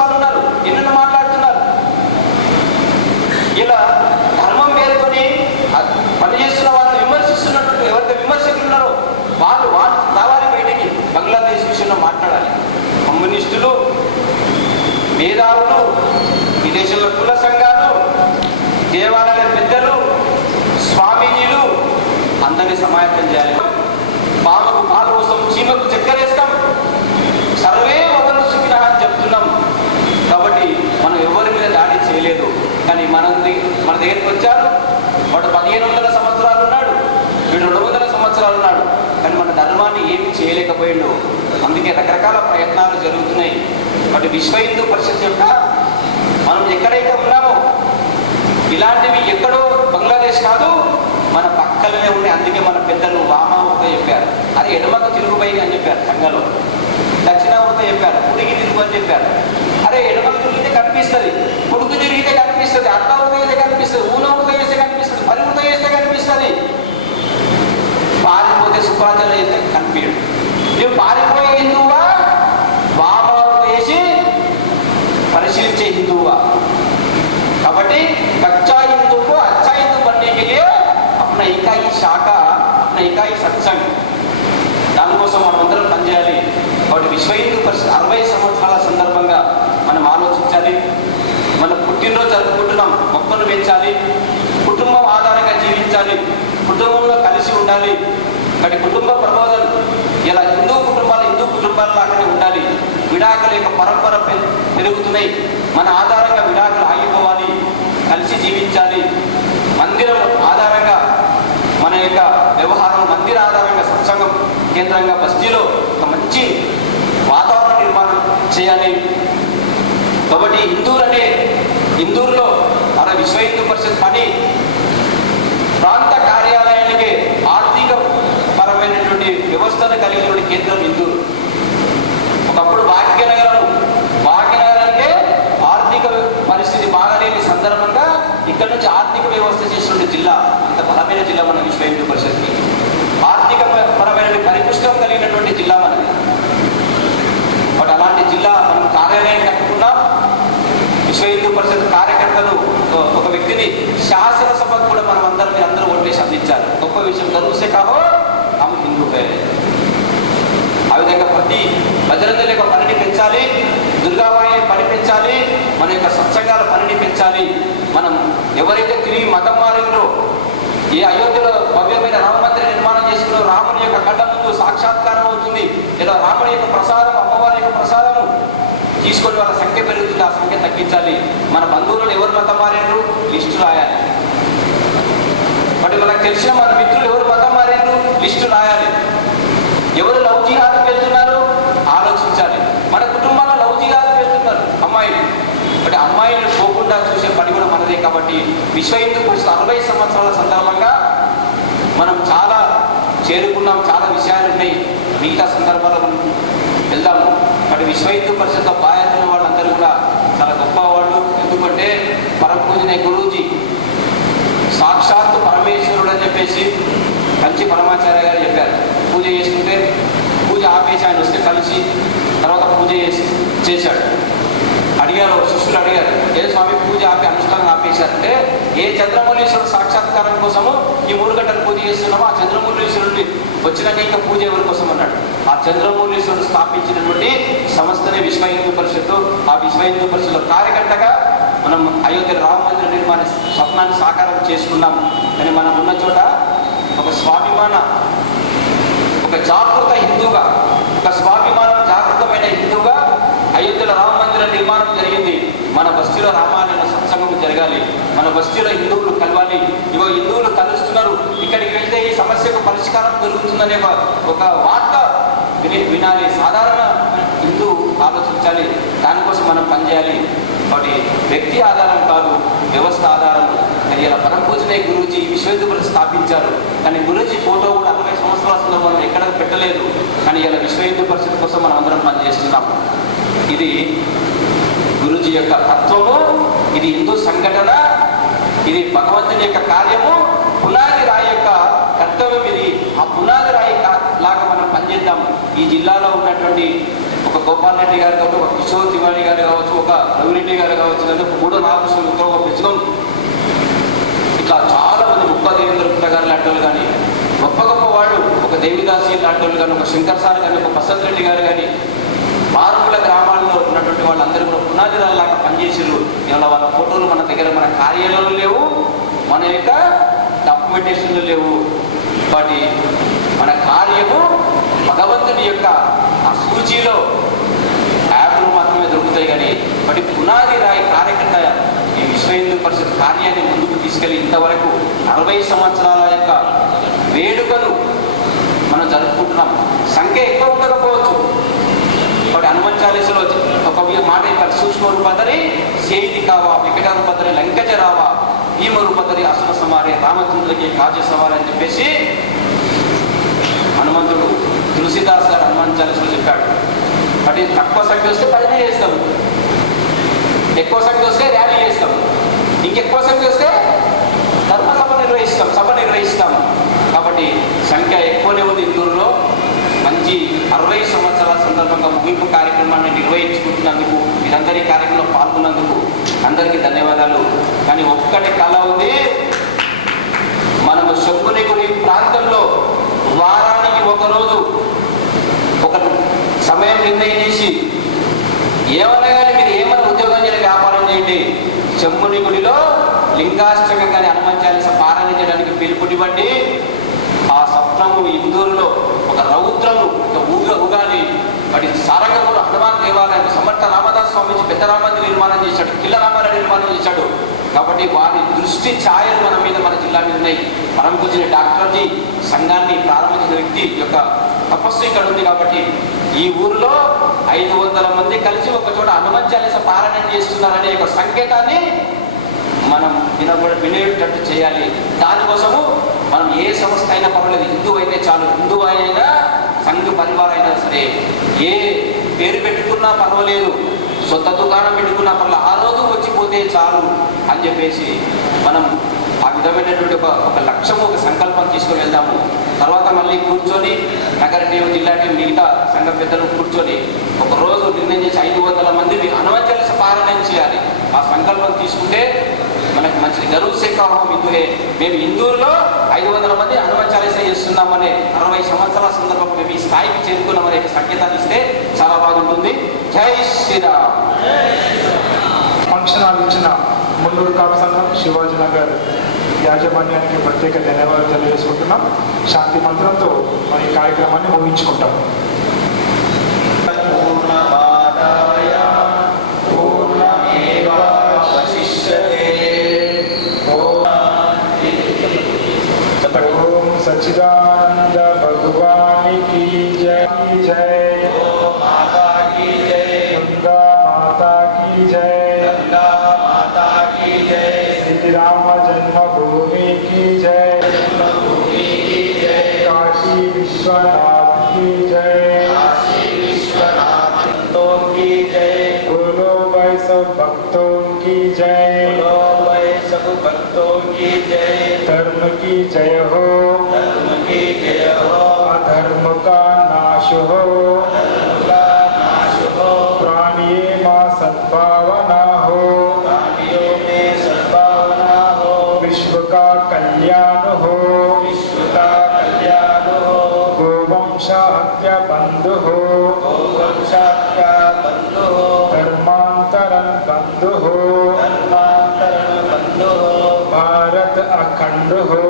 వాళ్ళు ఉన్నారు. ఎన్నెన్నో మాట్లాడుతున్నారు. ఇలా ధర్మం పేరుకొని పనిచేస్తున్న వాళ్ళని విమర్శిస్తున్నట్టు ఎవరైతే విమర్శకులు ఉన్నారో వాళ్ళు రావాలి బయటికి. బంగ్లాదేశ్ విషయంలో మాట్లాడాలి. కమ్యూనిస్టులు, మేధావులు, ఈ దేశంలో కుల సంఘాలు, దేవాలయ పెద్దలు, స్వామీజీలు అందరినీ సమాయత్తం చేయాలి. పాముకు పాలు కోసం, చీమకు చక్కెరేస్తాం, సర్వే వదలు సుఖిన అని చెప్తున్నాం. కాబట్టి మనం ఎవరి మీద దాడి చేయలేదు. కానీ మన దగ్గరికి వచ్చారు. వాడు 1500 సంవత్సరాలు ఉన్నాడు, వీడు 200 సంవత్సరాలు ఉన్నాడు. కానీ మన ధర్మాన్ని ఏమి చేయలేకపోయాడు. అందుకే రకరకాల ప్రయత్నాలు జరుగుతున్నాయి. కాబట్టి విశ్వ హిందూ పరిషత్ యొక్క మనం ఎక్కడైతే ఉన్నామో ఇలాంటివి ఎక్కడో బంగ్లాదేశ్ కాదు, మన పక్కలనే ఉండే. అందుకే మన పెద్దలు వామావృత చెప్పారు, అరే ఎడమకు తిరుగుబై అని చెప్పారు. సంఘంలో దక్షిణావృత చెప్పారు, కుడికి తిరుగు అని చెప్పారు. అరే ఎడమకు తిరిగితే కనిపిస్తుంది, కుడుకు తిరిగితే కనిపిస్తుంది, అర్థావృత చేస్తే కనిపిస్తుంది, ఊనవృత చేస్తే కనిపిస్తుంది, పరివృత చేస్తే కనిపిస్తుంది. పారిపోతే శుక్రాచార్య చేస్తే కనిపించడు. నువ్వు పారిపోయే హిందువుగా, వామావృత చేసి పరిశీలించే హిందువుగా. కాబట్టి कच्चा हिंदू को अच्छा हिंदू बनने के लिए अपना इकाई शाखा, अपना इकाई सत्संग దానికోసం మనం అందరం పనిచేయాలి. కాబట్టి విశ్వ హిందూ పరిషత్ 60 సంవత్సరాల సందర్భంగా మనం ఆలోచించాలి. మన పుట్టినరోజు జరుపుకుంటున్నాం, మొక్కలు పెంచాలి, కుటుంబం ఆధారంగా జీవించాలి, కుటుంబంలో కలిసి ఉండాలి. కాబట్టి కుటుంబ ప్రబోధన ఇలా హిందూ కుటుంబాలు లాగానే ఉండాలి. విడాకుల యొక్క పరంపర పెరుగుతున్నాయి. మన ఆధారంగా విడాకులు ఆగిపోవాలి, కలిసి జీవించాలి. మందిరం ఆధారంగా మన యొక్క వ్యవహారం, మందిర ఆధారంగా సత్సంగం కేంద్రంగా బస్తీలో ఒక మంచి వాతావరణ నిర్మాణం చేయాలి. కాబట్టి ఇందూరులో మన విశ్వ హిందూ పరిషత్ పని ప్రాంత కార్యాలయానికి ఆర్థిక పరమైనటువంటి వ్యవస్థను కలిగినటువంటి కేంద్రం ఇందూరు. ఒకప్పుడు భాగ్యనగరానికే ఆర్థిక పరిస్థితి బాగాలేని సందర్భంగా ఇక్కడ నుంచి ఆర్థిక వ్యవస్థ చేసినటువంటి జిల్లా, అంత బలమైన జిల్లా మన విశ్వ హిందూ పరిషత్కి. ఆర్థిక పరమైన పరిపుష్టం కలిగినటువంటి జిల్లా మనది. బట్ అలాంటి జిల్లా మనం కార్యాలయం కట్టుకున్నాం. విశ్వ హిందూ పరిషత్ కార్యకర్తలు ఒక వ్యక్తిని శాసనసభకు కూడా మనం అందరూ ఓట్లేసి అందించారు. గొప్ప విషయం. ధనుసే కాహో హమ్ హిందూ హై. ఆ విధంగా ప్రతి బజరంగ యొక్క పనిని పెంచాలి, దుర్గాబాయి పని పెంచాలి, మన యొక్క సత్సంగాల పనిని పెంచాలి. మనం ఎవరైతే తిరిగి మతం మారిందో, ఏ అయోధ్యలో భవ్యమైన రామ మందిర నిర్మాణం చేసుకున్న రాముని యొక్క కళ్ళ ముందు సాక్షాత్కారం అవుతుంది, లేదా రాముని యొక్క ప్రసాదం, అమ్మవారి యొక్క ప్రసాదము తీసుకొని వాళ్ళ సంఖ్య పెరుగుతుంది, ఆ సంఖ్య తగ్గించాలి. మన బంధువులను ఎవరు మతం మారారు లిస్టు రాయాలి. బట్ మనకు తెలిసిన మన మిత్రులు ఎవరు మతం మారారు లిస్టు రాయాలి. ఎవరు లవ్ జిహాద్కి వెళ్తున్నారు ఆలోచించాలి. మన కుటుంబాల్లో లవ్ జిహాద్కి వెళ్తున్నారు అమ్మాయిలు, బట్ అమ్మాయిలు పోకుండా చూసే పని కూడా మనదే. కాబట్టి విశ్వ హిందూ పరిషత్ 60 సంవత్సరాల సందర్భంగా మనం చాలా చేరుకున్నాం, చాలా విషయాలు ఉన్నాయి. మిగతా సందర్భాల్లో మనం వెళ్దాము. బట్ విశ్వ హిందూ పరిషత్ బాధ్యతలు వాళ్ళందరూ కూడా చాలా గొప్పవాళ్ళు. ఎందుకంటే పరమ పూజనే గురూజీ సాక్షాత్తు పరమేశ్వరుడు అని చెప్పేసి కంచి పరమాచార్య గారు చెప్పారు. పూజ చేసుకుంటే పూజ ఆపేసి ఆయన వస్తే కలిసి తర్వాత పూజ చేశాడు. అడిగారు, శిష్యులు అడిగారు, ఏ స్వామి పూజ ఆపి అనుష్ఠానం ఆపేశారంటే, ఏ చంద్రమౌళీశ్వరుడు సాక్షాత్కారం కోసము ఈ 3 గంటలు పూజ చేస్తున్నామో ఆ చంద్రమౌళీశ్వరుడిని వచ్చినాక ఇంకా పూజ ఎవరి కోసం అన్నాడు. ఆ చంద్రమౌళీశ్వరుడు స్థాపించినటువంటి సంస్థనే విశ్వ హిందూ పరిషత్తు. ఆ విశ్వ హిందూ పరిషత్తులో కార్యకర్తగా మనం అయోధ్య రామ మందిర నిర్మాణ స్వప్నాన్ని సాకారం చేసుకున్నాం. కానీ మనం ఉన్న చోట ఒక స్వాభిమాన, ఒక జాగృత హిందూగా, ఒక స్వాభిమానం జాగృతమైన హిందూగా అయోధ్యలో రామ మందిర నిర్మాణం జరిగింది. మన బస్తీలో రామాలయ సత్సంగం జరగాలి, మన బస్తీలో హిందువులు కలవాలి. ఇగో హిందువులు కలుస్తున్నారు, ఇక్కడికి వెళ్తే ఈ సమస్యకు పరిష్కారం దొరుకుతుందనే ఒక వార్త వినాలి. సాధారణ హిందూ ఆలోచించాలి, దానికోసం మనం పనిచేయాలి. కాబట్టి వ్యక్తి ఆధారం కాదు, వ్యవస్థ ఆధారం. కానీ ఇలా పరమ పూజనే గురూజీ విశ్వ హిందూ పరిషత్ స్థాపించారు. కానీ గురూజీ ఫోటో కూడా 60 సంవత్సరాల సందర్భంలో మనం ఎక్కడ పెట్టలేదు. కానీ ఇలా విశ్వ హిందూ పరిషత్ కోసం మనం అందరం పనిచేస్తున్నాం. ఇది గురూజీ యొక్క తత్వము, ఇది హిందూ సంఘటన, ఇది భగవంతుని యొక్క కార్యము, పునాది రాయి యొక్క కర్తవ్యం ఇది. ఆ పునాది రాయి లాగా మనం పనిచేద్దాం. ఈ జిల్లాలో ఉన్నటువంటి ఒక గోపాల్ రెడ్డి గారు కావచ్చు, ఒక కిషోర్ తివారీ గారు కావచ్చు, ఒక రవిరెడ్డి గారు కావచ్చు, లేదా ఒక మూడో నాగకృష్ణ, ఒక పెంచుకోం, ఇట్లా చాలా మంది ముప్పదేవేంద్ర గుప్తా గారు లాంటి వాళ్ళు కానీ, గొప్ప గొప్ప వాళ్ళు, ఒక దేవిదాసి లాంటి వాళ్ళు కానీ, ఒక శంకర్ సార్ కానీ, ఒక ప్రసాద్ రెడ్డి గారు కానీ, మారుమూల గ్రామాల్లో ఉన్నటువంటి వాళ్ళందరూ కూడా పునాది రాళ్ళలాగా పనిచేసారు. ఇవాళ వాళ్ళ ఫోటోలు మన దగ్గర, మన కార్యాలయంలో లేవు, మన యొక్క డాక్యుమెంటేషన్లు లేవు. వాటి మన కార్యము భగవంతుని యొక్క ఆ సూచీలో యాప్లు మాత్రమే దొరుకుతాయి. కానీ వాటి పునాది రాయి కార్యకర్త ఈ విశ్వ హిందూ పరిషత్ కార్యాన్ని ముందుకు తీసుకెళ్ళి ఇంతవరకు 60 సంవత్సరాల యొక్క వేడుకలు మనం జరుపుకుంటున్నాం. సంఖ్య ఎక్కువ ఉండకపోవచ్చు, బట్ హనుమాన్ చాలీసాలో ఒక మాట ఇక్కడ సూక్ష్మ రూపధరి సేది కావా, వికట రూపధరి లంకజ రావా, భీమ రూపధరి అసుర సమారే, రామచంద్రకి కాజ సవారి అని చెప్పేసి హనుమంతుడు తులసిదాస్ గారు హనుమాన్ చాలీసాలో చెప్పాడు. బట్ తక్కువ సంఖ్య వస్తే భజన చేస్తాం, ఎక్కువ సంఖ్య వస్తే ర్యాలీ చేస్తాం, ఇంకెక్కువ సంఖ్య వస్తే సభ నిర్వహిస్తాం. కాబట్టి సంఖ్య ఎక్కువనే ఉంది ఇందూరులో. మంచి 60 సంవత్సరాల సందర్భంగా ముగింపు కార్యక్రమాన్ని నిర్వహించుకుంటున్నందుకు, మీరందరి కార్యక్రమంలో పాల్గొన్నందుకు అందరికీ ధన్యవాదాలు. కానీ ఒక్కటి కళ ఉంది, మనము శంకునిగుడి ప్రాంతంలో వారానికి ఒకరోజు ఒక సమయం నిర్ణయం చేసి, ఏమన్నా కానీ మీరు ఏమైనా ఉద్యోగం చేయాలి, వ్యాపారం చేయండి, శంకుని గుడిలో లింగాష్టకం కానీ హనుమాన్ చాలీస పారాయణ చేయడానికి పిలుపునివ్వండి. ఆ సప్నము ఇందూరులో ఒక రౌద్రము, ఒక ఉగాలి. వాటి సారంగంలో హనుమాన్ దేవాలయం సమర్థ రామదాస్ స్వామిజీ పెద్ద రామాన్ని నిర్మాణం చేశాడు, కిల్ల రామారావు నిర్మాణం చేశాడు. కాబట్టి వారి దృష్టి ఛాయలు మన మీద, మన జిల్లా మీద ఉన్నాయి. పరమ పూజ్య డాక్టర్జీ సంఘాన్ని ప్రారంభించిన వ్యక్తి యొక్క తపస్సు ఇక్కడ ఉంది కాబట్టి ఈ ఊరిలో 500 మంది కలిసి ఒక చోట హనుమాన్ చాలీస పారాయణం చేస్తున్నారనే ఒక సంకేతాన్ని మనం వినేటట్టు చేయాలి. దానికోసము మనం ఏ సంస్థ అయినా పర్వాలేదు, హిందూ అయితే చాలు, హిందూ అయినా సంఘ పరివారం అయినా సరే, ఏ పేరు పెట్టుకున్నా పర్వాలేదు, సొంత దుకాణం పెట్టుకున్నా పర్వాలేదు, ఆ రోజు వచ్చిపోతే చాలు అని చెప్పేసి మనం ఆ విధమైనటువంటి ఒక లక్ష్యము, ఒక సంకల్పం తీసుకుని వెళ్దాము. తర్వాత మళ్ళీ కూర్చొని నగర టీం, జిల్లా టీం, మిగతా సంఘ పెద్దలు కూర్చొని ఒక రోజు నిర్ణయం చేసి 500 మంది హనుమాన్ చాలీస పారాయణం చేయాలి. ఆ సంకల్పం తీసుకుంటే మనకి మంచిది. గరువు శేఖరం హిందూయే, మేము హిందూరులో 500 మంది హనుమాన్ చాలీస చేస్తున్నామనే 60 సంవత్సరాల సందర్భంగా మేము ఈ స్థాయికి చేరుకున్నామనే సంకేతాన్ని ఇస్తే చాలా బాగుంటుంది. జై శ్రీరామ్. ఫంక్షన్ హాల్ ఇచ్చిన మున్నూరు కాపు సంఘం, శివాజీ నగర్ యాజమాన్యానికి ప్రత్యేక ధన్యవాదాలు తెలియజేసుకుంటున్నాం. శాంతి మంత్రంతో మన ఈ కార్యక్రమాన్ని ముగించుకుంటాం. ఓం సచ్చిదానంద భగవాని కీ జై జై, మాతా కీ జై, గంగా మాతా కీ జై, గంగా మాతా కీ జై, శ్రీ రామ జన్మభూమి की जय, जन्मभूमि की जय, काशी विश्वनाथ की जय, काशी विश्वनाथ भक्तों की जय, बोलो भाई सब भक्तों की जय, बोलो भाई सब भक्तों की जय, धर्म की जय हो, धर्म की जय हो, अधर्म का नाश हो, धर्म का नाश हो, प्राणिये मां सद्भावना हो, प्राणियों में सद्भावना हो, विश्व का कल्याण हो, विश्व का कल्याण हो, गोवंश हत्या बंद हो, गोवंशात्या बंद हो, धर्मांतरण बंद हो, धर्मांतरण बंद हो, भारत अखंड हो,